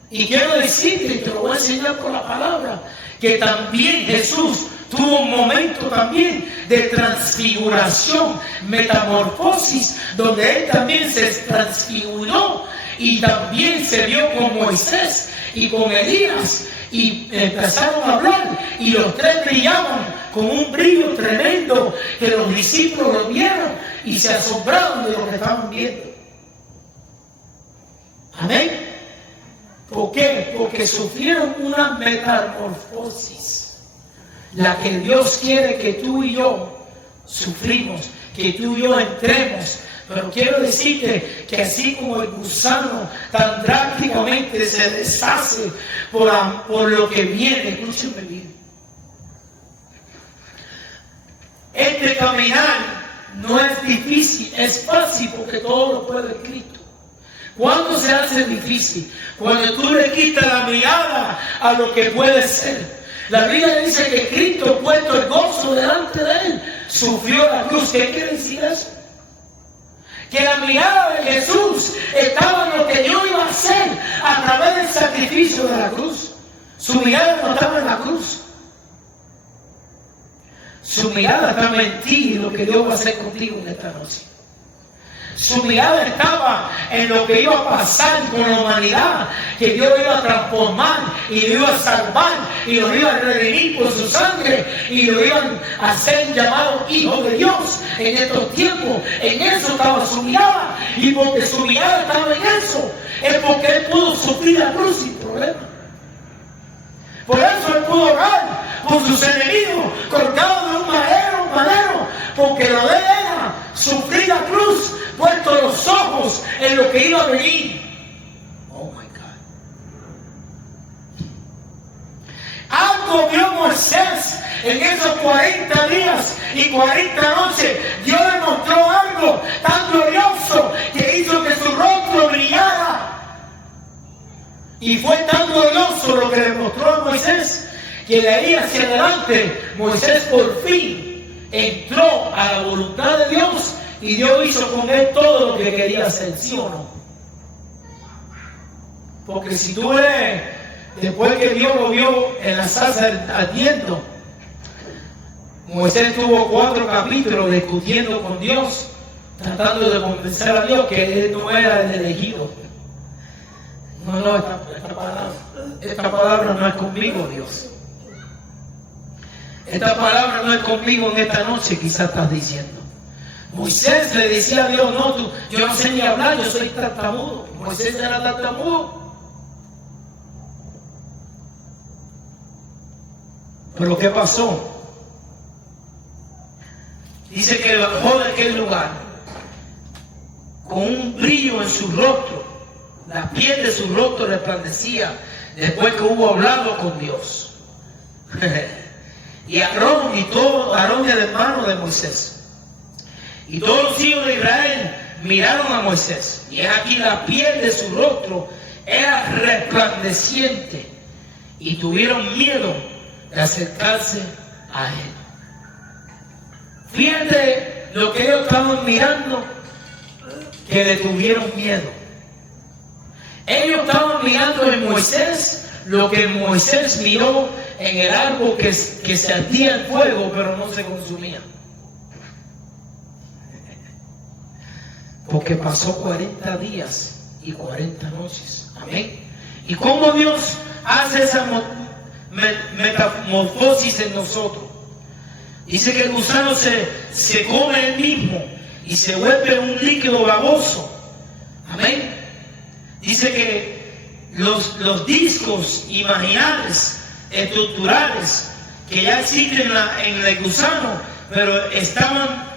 Y quiero decirte, y te lo voy a enseñar por la palabra, que también Jesús tuvo un momento también de transfiguración, metamorfosis, donde Él también se transfiguró y también se vio con Moisés y con Elías, y empezaron a hablar, y los tres brillaban con un brillo tremendo que los discípulos lo vieron y se asombraron de lo que estaban viendo. Amén. ¿Por qué? Porque sufrieron una metamorfosis, la que Dios quiere que tú y yo sufrimos, que tú y yo entremos. Pero quiero decirte que así como el gusano tan drásticamente se deshace por lo que viene, escúchame bien. Este caminar no es difícil, es fácil porque todo lo puede Cristo. ¿Cuándo se hace difícil? Cuando tú le quitas la mirada a lo que puede ser. La Biblia dice que Cristo, puesto el gozo delante de él, sufrió la cruz. ¿Qué quiere decir eso? Que la mirada de Jesús estaba en lo que yo iba a hacer a través del sacrificio de la cruz. Su mirada no estaba en la cruz. Su mirada estaba en ti y lo que Dios va a hacer contigo en esta noche. Su mirada estaba en lo que iba a pasar con la humanidad, que Dios iba a transformar y lo iba a salvar y lo iba a redimir por su sangre y lo iban a hacer llamado hijo de Dios en estos tiempos. En eso estaba su mirada, y porque su mirada estaba en eso, es porque él pudo sufrir la cruz sin problema. Por eso él pudo orar por sus enemigos colgados de un madero, porque lo de él era sufrir la cruz, puesto los ojos en lo que iba a venir. Oh my God. Algo vio Moisés en esos 40 días y 40 noches. Dios le mostró algo tan glorioso que hizo que su rostro brillara. Y fue tan glorioso lo que le mostró a Moisés, que de ahí hacia adelante Moisés por fin entró a la voluntad de Dios. Y Dios hizo con él todo lo que quería hacer, ¿sí o no? Porque si tú lees, después que Dios lo vio en la zarza ardiendo, Moisés tuvo 4 capítulos discutiendo con Dios, tratando de convencer a Dios que él no era el elegido. No, esta palabra no es conmigo, Dios. Esta palabra no es conmigo en esta noche, quizás estás diciendo. Moisés le decía a Dios, no, yo no sé ni hablar, yo soy tartamudo. Moisés era tartamudo. Pero ¿qué pasó? Dice que bajó de aquel lugar con un brillo en su rostro. La piel de su rostro resplandecía después que hubo hablado con Dios. Y Aarón era el hermano de Moisés. Y todos los hijos de Israel miraron a Moisés. Y es aquí la piel de su rostro era resplandeciente. Y tuvieron miedo de acercarse a él. Fíjate lo que ellos estaban mirando, que le tuvieron miedo. Ellos estaban mirando en Moisés lo que Moisés miró en el árbol que se ardía en fuego, pero no se consumía. Porque pasó 40 días y 40 noches. Amén. ¿Y cómo Dios hace esa metamorfosis en nosotros? Dice que el gusano se come él mismo y se vuelve un líquido baboso. Amén. Dice que los discos imaginales, estructurales, que ya existen en el gusano, pero estaban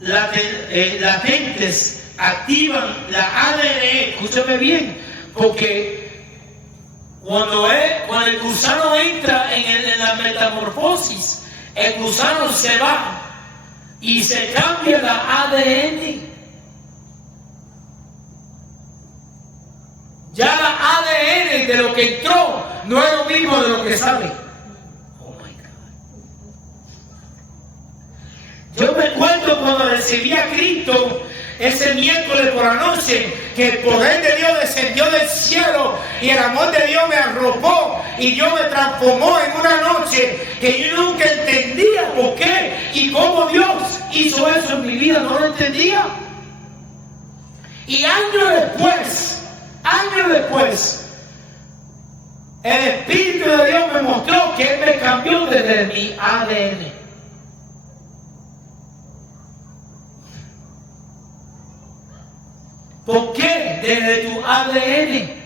latentes, activan la ADN. Escúchame bien, porque cuando el gusano entra en la metamorfosis, el gusano se va y se cambia la ADN. Ya la ADN de lo que entró no es lo mismo de lo que sale. Oh my God. Yo me acuerdo cuando recibí a Cristo ese miércoles por la noche, que el poder de Dios descendió del cielo y el amor de Dios me arropó y Dios me transformó en una noche que yo nunca entendía por qué y cómo Dios hizo eso en mi vida, no lo entendía. Y años después, Años después, el Espíritu de Dios me mostró que Él me cambió desde mi ADN. ¿Por qué desde tu ADN?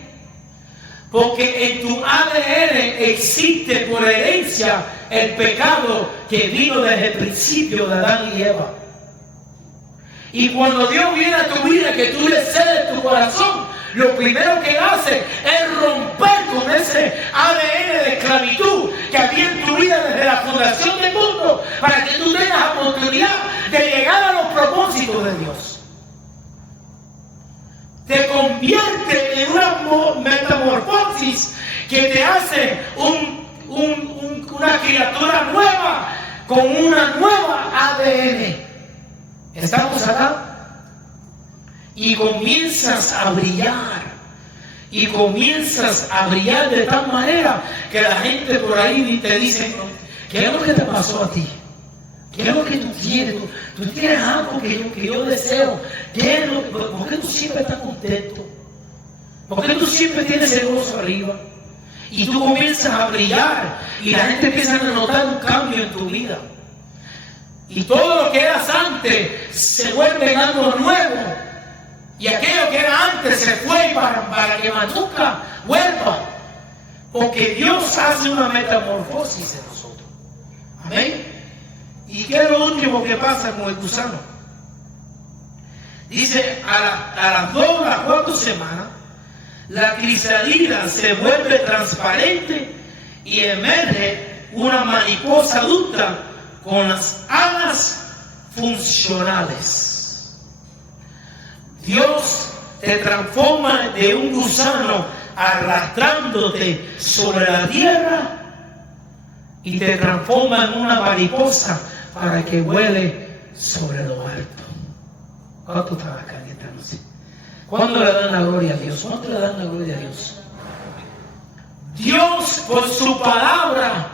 Porque en tu ADN existe por herencia el pecado que vino desde el principio de Adán y Eva. Y cuando Dios viene a tu vida, que tú le cedes tu corazón, lo primero que hace es romper con ese ADN de esclavitud que había en tu vida desde la fundación del mundo, para que tú tengas la oportunidad de llegar a los propósitos de Dios. Te convierte en una metamorfosis que te hace una criatura nueva con una nueva ADN. ¿Estamos acá? Y comienzas a brillar. Y comienzas a brillar de tal manera que la gente por ahí te dice: ¿qué es lo que te pasó a ti? ¿Qué es lo que tú quieres? Tú tienes algo que yo deseo. ¿Por qué tú siempre estás contento? ¿Por qué tú siempre tienes el gozo arriba? Y tú comienzas a brillar y la gente empieza a notar un cambio en tu vida. Y todo lo que eras antes se vuelve en algo nuevo. Y aquello que era antes se fue para que más nunca vuelva. Porque Dios hace una metamorfosis en nosotros. Amén. ¿Y qué es lo último que pasa con el gusano? Dice, a las 2 o las 4 semanas, la crisalida se vuelve transparente y emerge una mariposa adulta con las alas funcionales. Dios te transforma de un gusano arrastrándote sobre la tierra y te transforma en una mariposa para que vuele sobre lo alto. ¿Cuánto están acá en esta noche? ¿Cuándo le dan la gloria a Dios? ¿Cuánto le dan la gloria a Dios? Dios, por su palabra,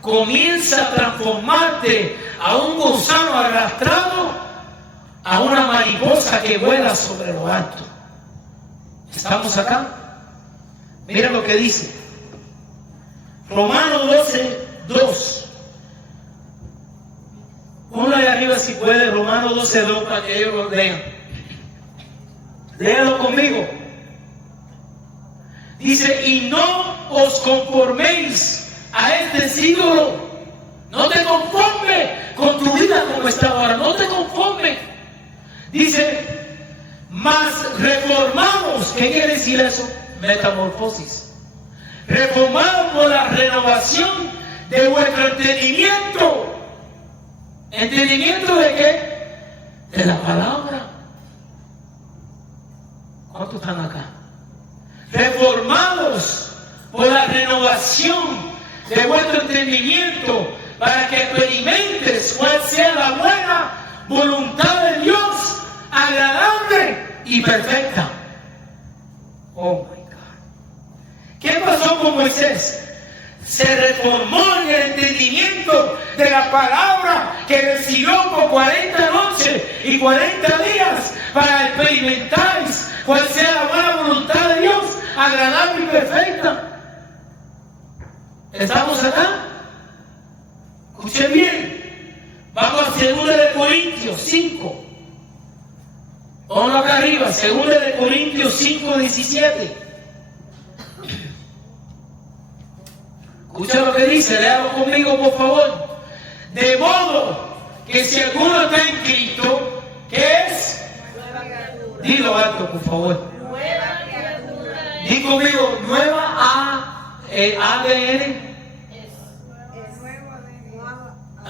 comienza a transformarte a un gusano arrastrado a una mariposa que vuela sobre lo alto. ¿Estamos acá? Mira lo que dice Romanos 12:2. Ponlo ahí arriba si puede, Romanos 12:2, para que ellos lo lean. Léalo conmigo. Dice: y no os conforméis a este siglo. No te conformes con tu vida como está ahora. No te conformes. Dice: mas reformados. ¿Qué quiere decir eso? Metamorfosis. Reformados por la renovación de vuestro entendimiento. ¿Entendimiento de qué? De la palabra. ¿Cuántos están acá? Reformados por la renovación de vuestro entendimiento, para que experimentes cuál sea la buena voluntad de Dios, agradable y perfecta. Oh my God. ¿Qué pasó con Moisés? Se reformó en el entendimiento de la palabra que recibió por 40 noches y 40 días para experimentar cuál sea la buena voluntad de Dios, agradable y perfecta. ¿Estamos acá? Escuchen bien. Vamos a 2 de Corintios 5. Ponlo acá arriba. 2 de Corintios 5:17. Escucha lo que dice, léalo conmigo por favor. De modo que si alguno está en Cristo, ¿qué es? Dilo alto, por favor. Nueva criatura. Di conmigo, nueva ADN.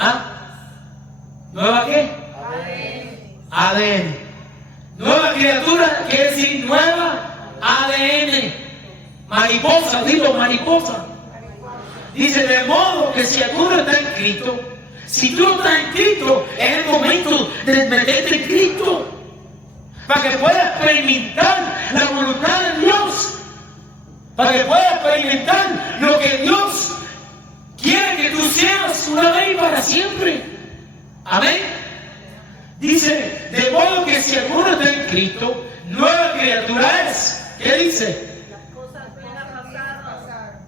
¿Ah? ¿Nueva qué? ADN. Nueva criatura quiere decir nueva ADN. Mariposa, dilo, mariposa. Dice: de modo que si alguno está en Cristo, si tú no estás en Cristo, es el momento de meterte en Cristo, para que puedas experimentar la voluntad de Dios, para que puedas experimentar lo que Dios quiere que tú seas una vez y para siempre. Amén. Dice: de modo que si alguno está en Cristo, nueva criatura es. ¿Qué dice? Las cosas viejas pasaron.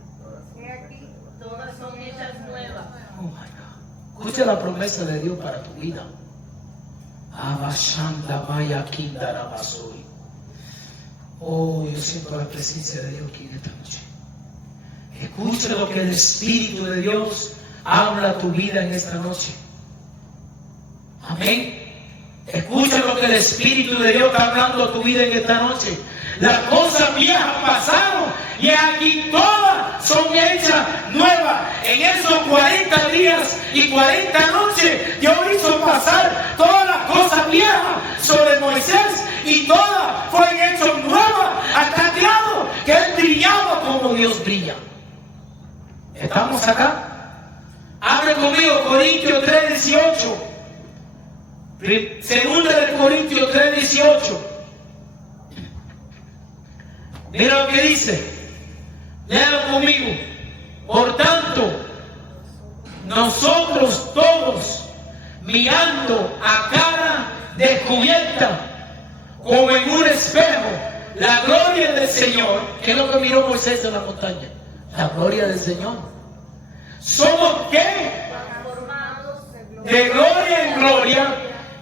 He aquí, todas son hechas nuevas. Oh my God. Escucha la promesa de Dios para tu vida. Abashanda Maya Kindarabasuri. Oh, yo siento la presencia de Dios aquí en esta noche. Escucha lo que el Espíritu de Dios habla a tu vida en esta noche. Amén. Escucha lo que el Espíritu de Dios está hablando a tu vida en esta noche. Las cosas viejas pasaron y aquí todas son hechas nuevas. En esos 40 días y 40 noches Dios hizo pasar todas las cosas viejas sobre Moisés y todas fueron hechas nuevas hasta el grado que él brillaba como Dios brilla. ¿Estamos acá? Abre conmigo Corintios 3:18. Segunda de Corintios 3:18. Mira lo que dice. Léalo conmigo. Por tanto, nosotros todos, mirando a cara descubierta, como en un espejo, la gloria del Señor. ¿Qué es lo que miró Moisés en la montaña? La gloria del Señor. ¿Somos qué? Transformados De gloria en gloria,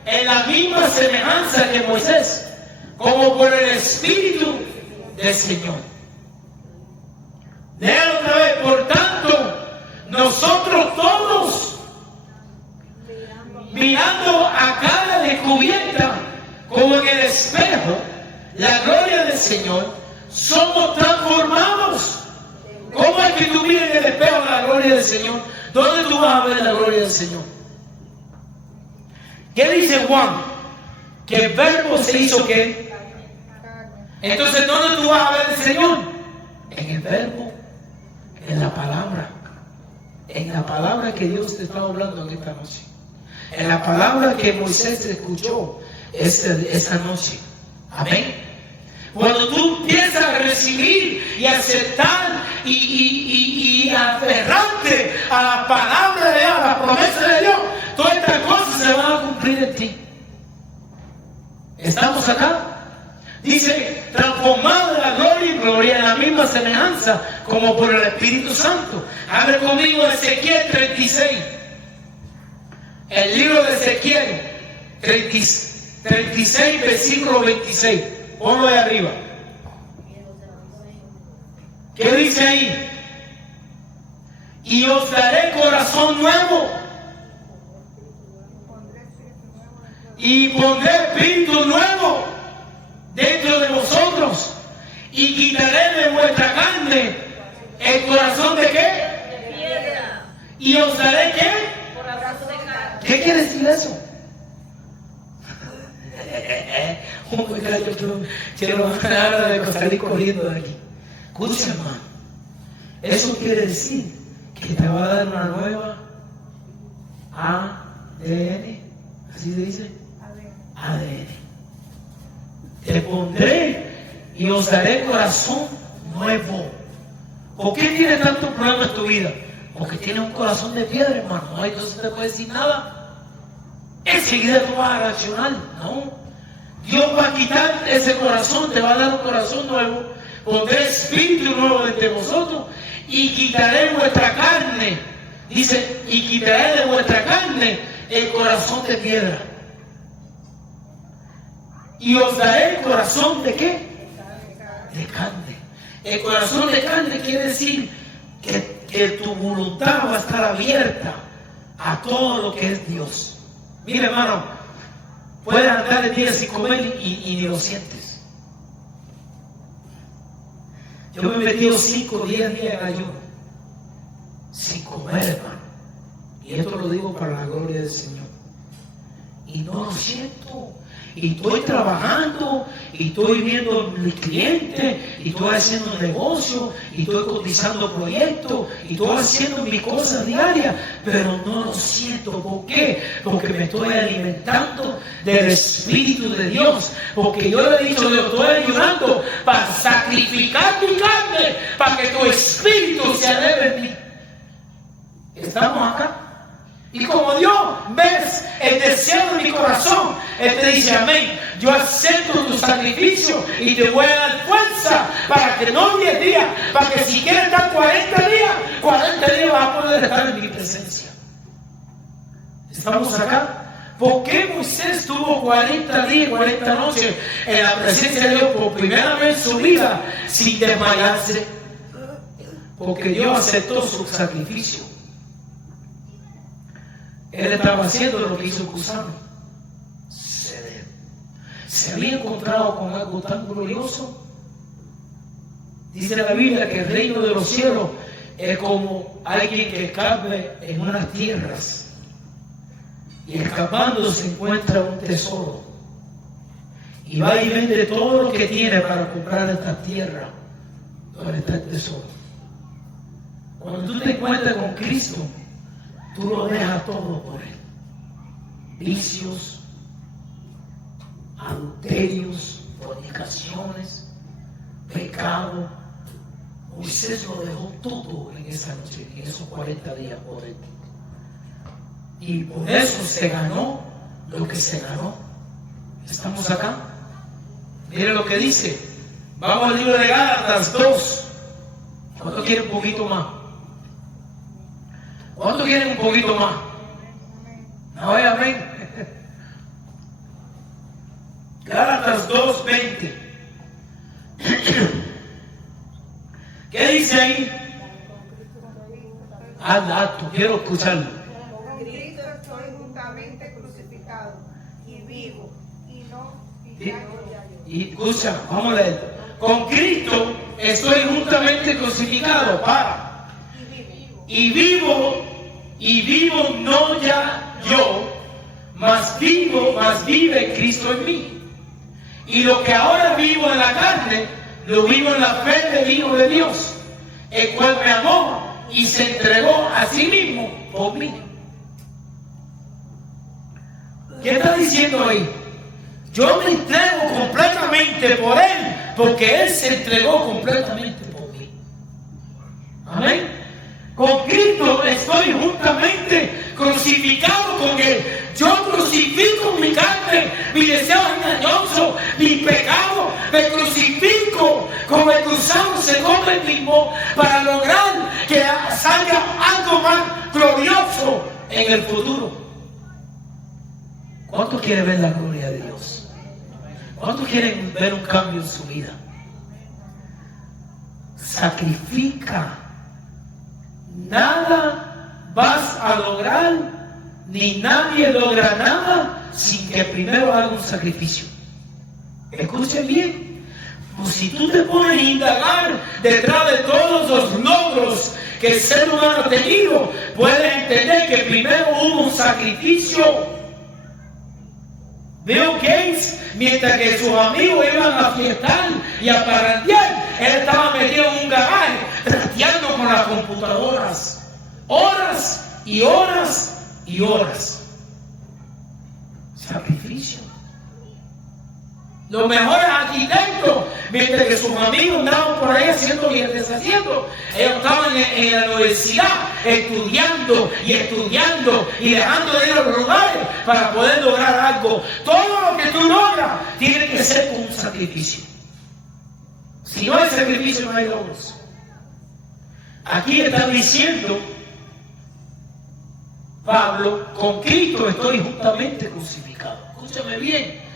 en la misma semejanza que Moisés, como por el Espíritu del Señor. Léalo otra vez. Por tanto, nosotros todos, mirando a cara descubierta, como en el espejo, la gloria del Señor, somos transformados. ¿Cómo es que tú miras en el espejo la gloria del Señor? ¿Dónde tú vas a ver la gloria del Señor? ¿Qué dice Juan? Que el verbo se hizo ¿qué? Entonces, ¿dónde tú vas a ver el Señor? En el verbo, en la palabra. En la palabra que Dios te está hablando en esta noche. En la palabra que Moisés escuchó esta noche. Amén. Cuando tú empiezas a recibir y aceptar y aferrarte a la palabra de Dios, a la promesa de Dios, todas estas cosas se van a cumplir en ti. ¿Estamos acá? Dice, transformado de la gloria en gloria, en la misma semejanza como por el Espíritu Santo. Abre conmigo Ezequiel 36. El libro de Ezequiel 36, versículo 26. Ponlo de arriba. ¿Qué dice ahí? Y os daré corazón nuevo. Y pondré espíritu nuevo dentro de vosotros. Y quitaré de vuestra carne el corazón de qué? de piedra. Y os daré qué? Corazón de carne. ¿Qué quiere decir eso? Oh my God, yo quiero ganar de salir corriendo de aquí. Escucha, hermano. Eso quiere decir que te va a dar una nueva ADN. ¿Así se dice? ADN. Te pondré y os daré corazón nuevo. ¿Por qué tienes tantos problemas en tu vida? Porque tienes un corazón de piedra, hermano. No, entonces no te puede decir nada. Enseguida tú vas a reaccionar. No. Dios va a quitar ese corazón, te va a dar un corazón nuevo, pondré espíritu nuevo entre vosotros y quitaré vuestra carne. Dice, y quitaré de vuestra carne el corazón de piedra. Y os daré el corazón de qué? De carne. El corazón de carne quiere decir que tu voluntad va a estar abierta a todo lo que es Dios. Mira, hermano. Puedes andar el día sin comer y ni lo sientes. Yo me he metido 5 o 10 días en ayuno sin comer, hermano. Y esto lo digo para la gloria del Señor. Y no lo siento. Y estoy trabajando, y estoy viendo mis clientes, y estoy haciendo un negocio, y estoy cotizando proyectos, y estoy haciendo mis cosas diarias, pero no lo siento. ¿Por qué? Porque me estoy alimentando del Espíritu de Dios. Porque yo le he dicho, yo estoy ayudando para sacrificar mi carne, para que tu Espíritu se eleve en mí. ¿Estamos acá? Y como Dios ves el el deseo de mi corazón. Él te dice, amén, yo acepto tu sacrificio y te voy a dar fuerza para que no 10 días, para que si quieres estar 40 días vas a poder estar en mi presencia. ¿Estamos acá? ¿Por qué Moisés tuvo 40 días, 40 noches en la presencia de Dios por primera vez en su vida sin desmayarse? Porque Dios aceptó su sacrificio. Él estaba haciendo lo que hizo Cusano. Se había encontrado con algo tan glorioso. Dice la Biblia que el reino de los cielos es como alguien que escape en unas tierras. Y escapando se encuentra un tesoro. Y va y vende todo lo que tiene para comprar esta tierra donde está el tesoro. Cuando tú te encuentras con Cristo, tú lo dejas todo por Él. Vicios, adulterios, fornicaciones, pecado. Moisés lo dejó todo en esa noche, en esos 40 días por Él. Y por eso se ganó lo que se ganó. ¿Estamos acá? Mire lo que dice. Vamos al libro de Gálatas 2. ¿Cuánto quieren un poquito más? ¿Cuánto quieren un poquito más? No, amén. Gálatas 2:20. ¿Qué dice ahí? Alto, quiero escucharlo. Con Cristo estoy juntamente crucificado y vivo, y no ya yo. Y escucha, vamos a leer. Con Cristo estoy juntamente crucificado, y vivo no ya yo, mas vive Cristo en mí. Y lo que ahora vivo en la carne, lo vivo en la fe del Hijo de Dios, el cual me amó y se entregó a sí mismo por mí. ¿Qué está diciendo ahí? Yo me entrego completamente por Él, porque Él se entregó completamente por mí. Amén. Con Cristo estoy juntamente crucificado con Él. Yo crucifico mi carne, mi deseo engañoso, mi pecado. Me crucifico como el gusano se come el mismo para lograr que salga algo más glorioso en el futuro. ¿Cuántos quieren ver la gloria de Dios? ¿Cuántos quieren ver un cambio en su vida? Sacrifica. Nada vas a lograr, ni nadie logra nada sin que primero haga un sacrificio. Escuchen bien. Pues si tú te pones a indagar detrás de todos los logros que el ser humano ha tenido, puedes entender que primero hubo un sacrificio. Bill Gates, mientras que sus amigos iban a fiestar y a parrandear, él estaba metido en un garaje, trasteando con las computadoras, horas y horas y horas. Sacrificio. Los mejores arquitectos, mientras que sus amigos andaban por ahí haciendo y deshaciendo, ellos estaban en la universidad estudiando y dejando de ir a los lugares para poder lograr algo. Todo lo que tú logras tiene que ser con un sacrificio. Si no hay sacrificio, no hay logros. Aquí está diciendo Pablo, con Cristo estoy juntamente crucificado. Escúchame bien.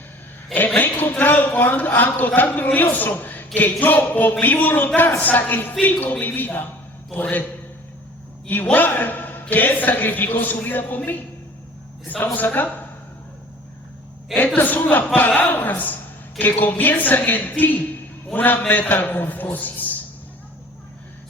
Me he encontrado con algo tan glorioso que yo por mi voluntad sacrifico mi vida por Él. Igual que Él sacrificó su vida por mí. ¿Estamos acá? Estas son las palabras que comienzan en ti una metamorfosis.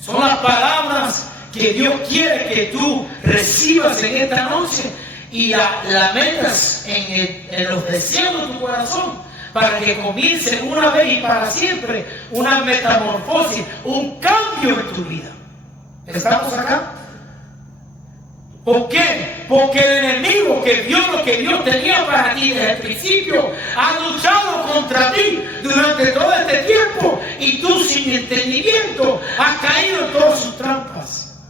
Son las palabras que Dios quiere que tú recibas en esta noche y la metas en los deseos de tu corazón para que comience una vez y para siempre una metamorfosis, un cambio en tu vida. ¿Estamos acá? ¿Por qué? Porque el enemigo que vio lo que Dios tenía para ti desde el principio ha luchado contra ti durante todo este tiempo y tú sin entendimiento has caído en todas sus trampas.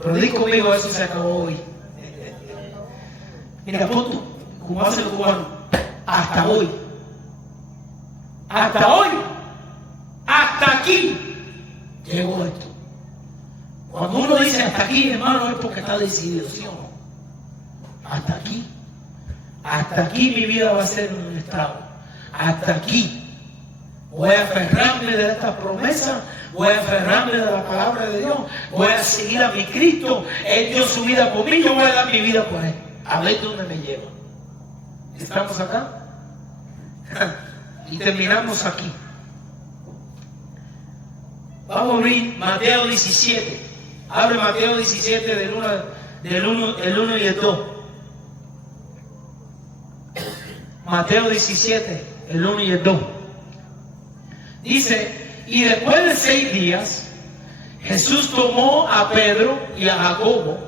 Pero di conmigo, eso se acabó hoy. Mira, punto, como hacen los cubanos, hasta hoy. Hasta hoy. Hasta aquí llegó esto. Cuando uno dice hasta aquí, hermano, es porque está decidido, ¿sí o no? Hasta aquí. Hasta aquí mi vida va a ser un estado. Hasta aquí. Voy a aferrarme de esta promesa, voy a aferrarme de la palabra de Dios, voy a seguir a mi Cristo. Él dio su vida por mí, yo voy a dar mi vida por Él. A ver dónde me lleva. ¿Estamos acá? Y terminamos aquí. Vamos a abrir Mateo 17. Abre Mateo 17 del 1 y el 2. Mateo 17, el 1 y el 2. Dice, y después de 6 días, Jesús tomó a Pedro y a Jacobo.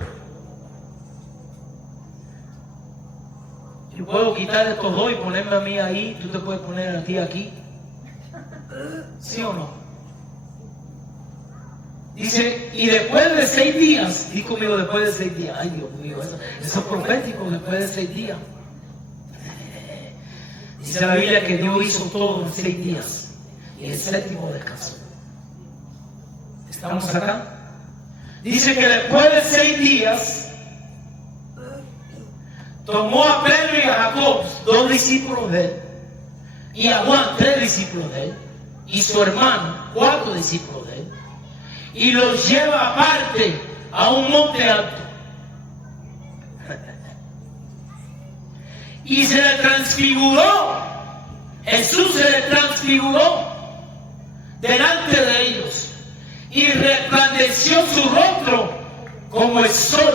Yo puedo quitar estos dos y ponerme a mí ahí, tú te puedes poner a ti aquí. ¿Sí o no? Dice, y después de 6 días, di conmigo, después de 6 días, ay Dios mío, eso es profético, después de 6 días. Dice la Biblia que Dios hizo todo en 6 días y el 7º descansó. ¿Estamos acá? Dice que después de 6 días tomó a Pedro y a Jacob, 2 discípulos de él, y a Juan, 3 discípulos de él, y su hermano, 4 discípulos de él, y los lleva aparte a un monte alto. Y se le transfiguró. Jesús se le transfiguró delante de ellos. Y resplandeció su rostro como el sol.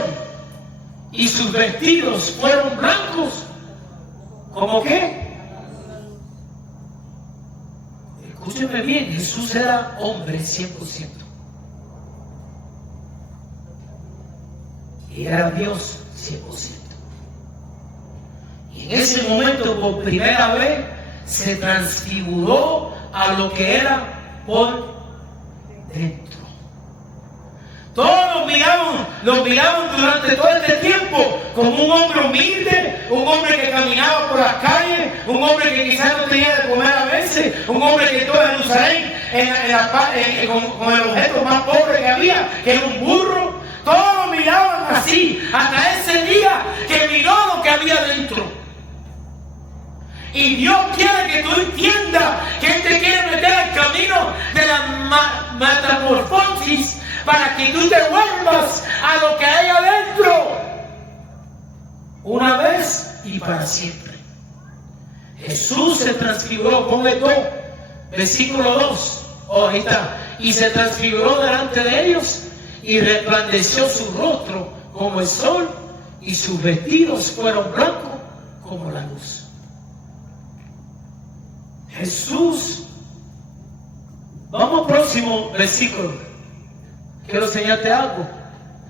Y sus vestidos fueron blancos. ¿Cómo qué? Escúchenme bien, Jesús era hombre 100%. Y era Dios 100%. Y en ese momento, por primera vez, se transfiguró a lo que era por dentro. Todos lo miraban durante todo este tiempo como un hombre humilde, un hombre que caminaba por las calles, un hombre que quizás no tenía de comer a veces, un hombre que estuvo en Jerusalén con el objeto más pobre que había, que era un burro. Todos lo miraban así, hasta ese día que miró lo que había dentro. Y Dios quiere que tú entiendas que Él te quiere meter al camino de la metamorfosis para que tú te vuelvas a lo que hay adentro. Una vez y para siempre. Jesús se transfiguró, ponle 2, versículo 2. Oh, ahí está. Y se transfiguró delante de ellos y resplandeció su rostro como el sol y sus vestidos fueron blancos como la luz. Jesús, vamos al próximo versículo. Quiero enseñarte algo.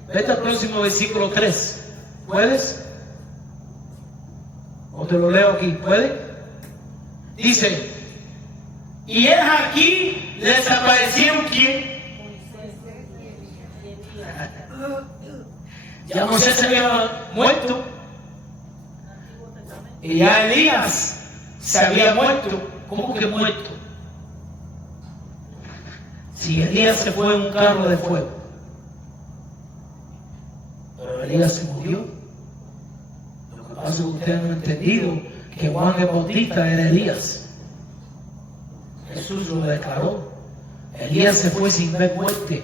Vete al próximo versículo 3. ¿Puedes? O te lo leo aquí. ¿Puedes? Dice, y es aquí les aparecieron ¿quién? Ya Moisés se había muerto. Y ya Elías se había muerto. ¿Cómo que muerto? Si Elías se fue en un carro de fuego. Pero Elías se murió. Lo que pasa es que ustedes no han entendido que Juan el Bautista era Elías. Jesús lo declaró. Elías se fue sin ver muerte,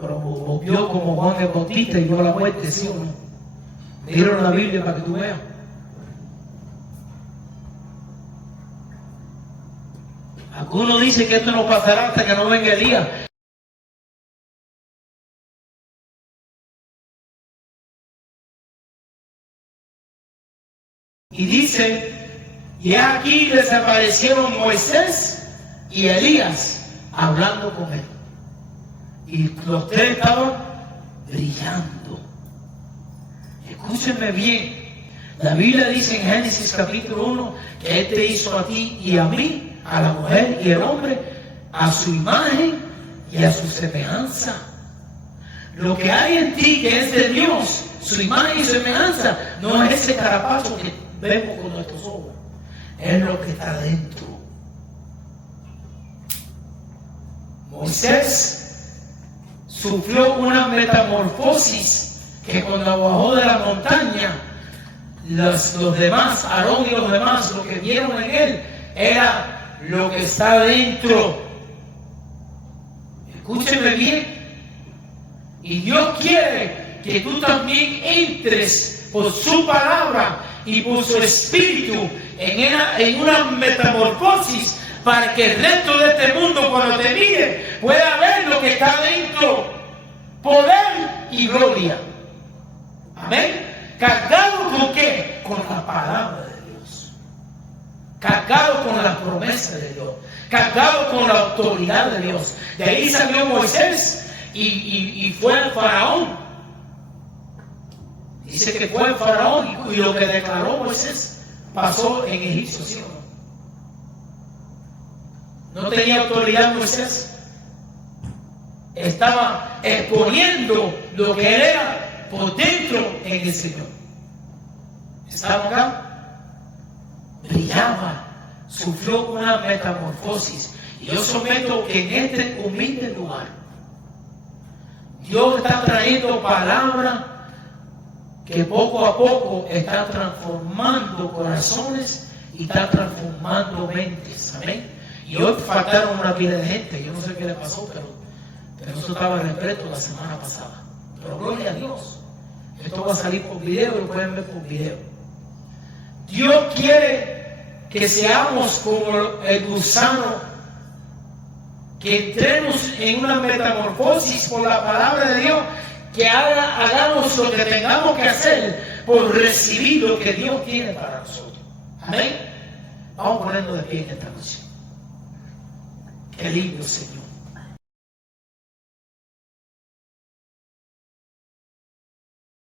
pero volvió como Juan el Bautista y vio la muerte, ¿sí o no? Dieron la Biblia para que tú veas. Algunos dicen que esto no pasará hasta que no venga Elías. Y dice, y aquí desaparecieron Moisés y Elías hablando con él. Y los 3 estaban brillando. Escúchenme bien. La Biblia dice en Génesis capítulo 1 que Él te hizo a ti y a mí, a la mujer y el hombre, a su imagen y a su semejanza. Lo que hay en ti que es de Dios su imagen y su semejanza. No es ese carapacho que vemos con nuestros ojos, es lo que está dentro. Moisés sufrió una metamorfosis que cuando bajó de la montaña, los demás, Aarón y los demás, lo que vieron en él era lo que está dentro. Escúcheme bien. Y Dios quiere que tú también entres por su palabra y por su espíritu en una metamorfosis, para que el resto de este mundo, cuando te mire, pueda ver lo que está dentro: poder y gloria. Amén. ¿Cargado con qué? Con la palabra de Dios, cargado con la promesa de Dios, cargado con la autoridad de Dios. De ahí salió Moisés y fue el faraón. Dice que fue el faraón, y lo que declaró Moisés pasó en Egipto, ¿sí o no? No tenía autoridad Moisés. Estaba exponiendo lo que él era por dentro en el Señor. Estaba acá, brillaba, sufrió una metamorfosis. Y yo someto que en este humilde lugar Dios está trayendo palabras que poco a poco están transformando corazones y están transformando mentes. Amén. Y hoy faltaron una pila de gente. Yo no sé qué le pasó, pero eso estaba repleto la semana pasada. Pero gloria a Dios. Esto va a salir por video, lo pueden ver por video. Dios quiere que seamos como el gusano, que entremos en una metamorfosis por la palabra de Dios, que hagamos lo que tengamos que hacer por recibir lo que Dios tiene para nosotros. Amén. Vamos a ponernos de pie en esta noche. Qué lindo, Señor.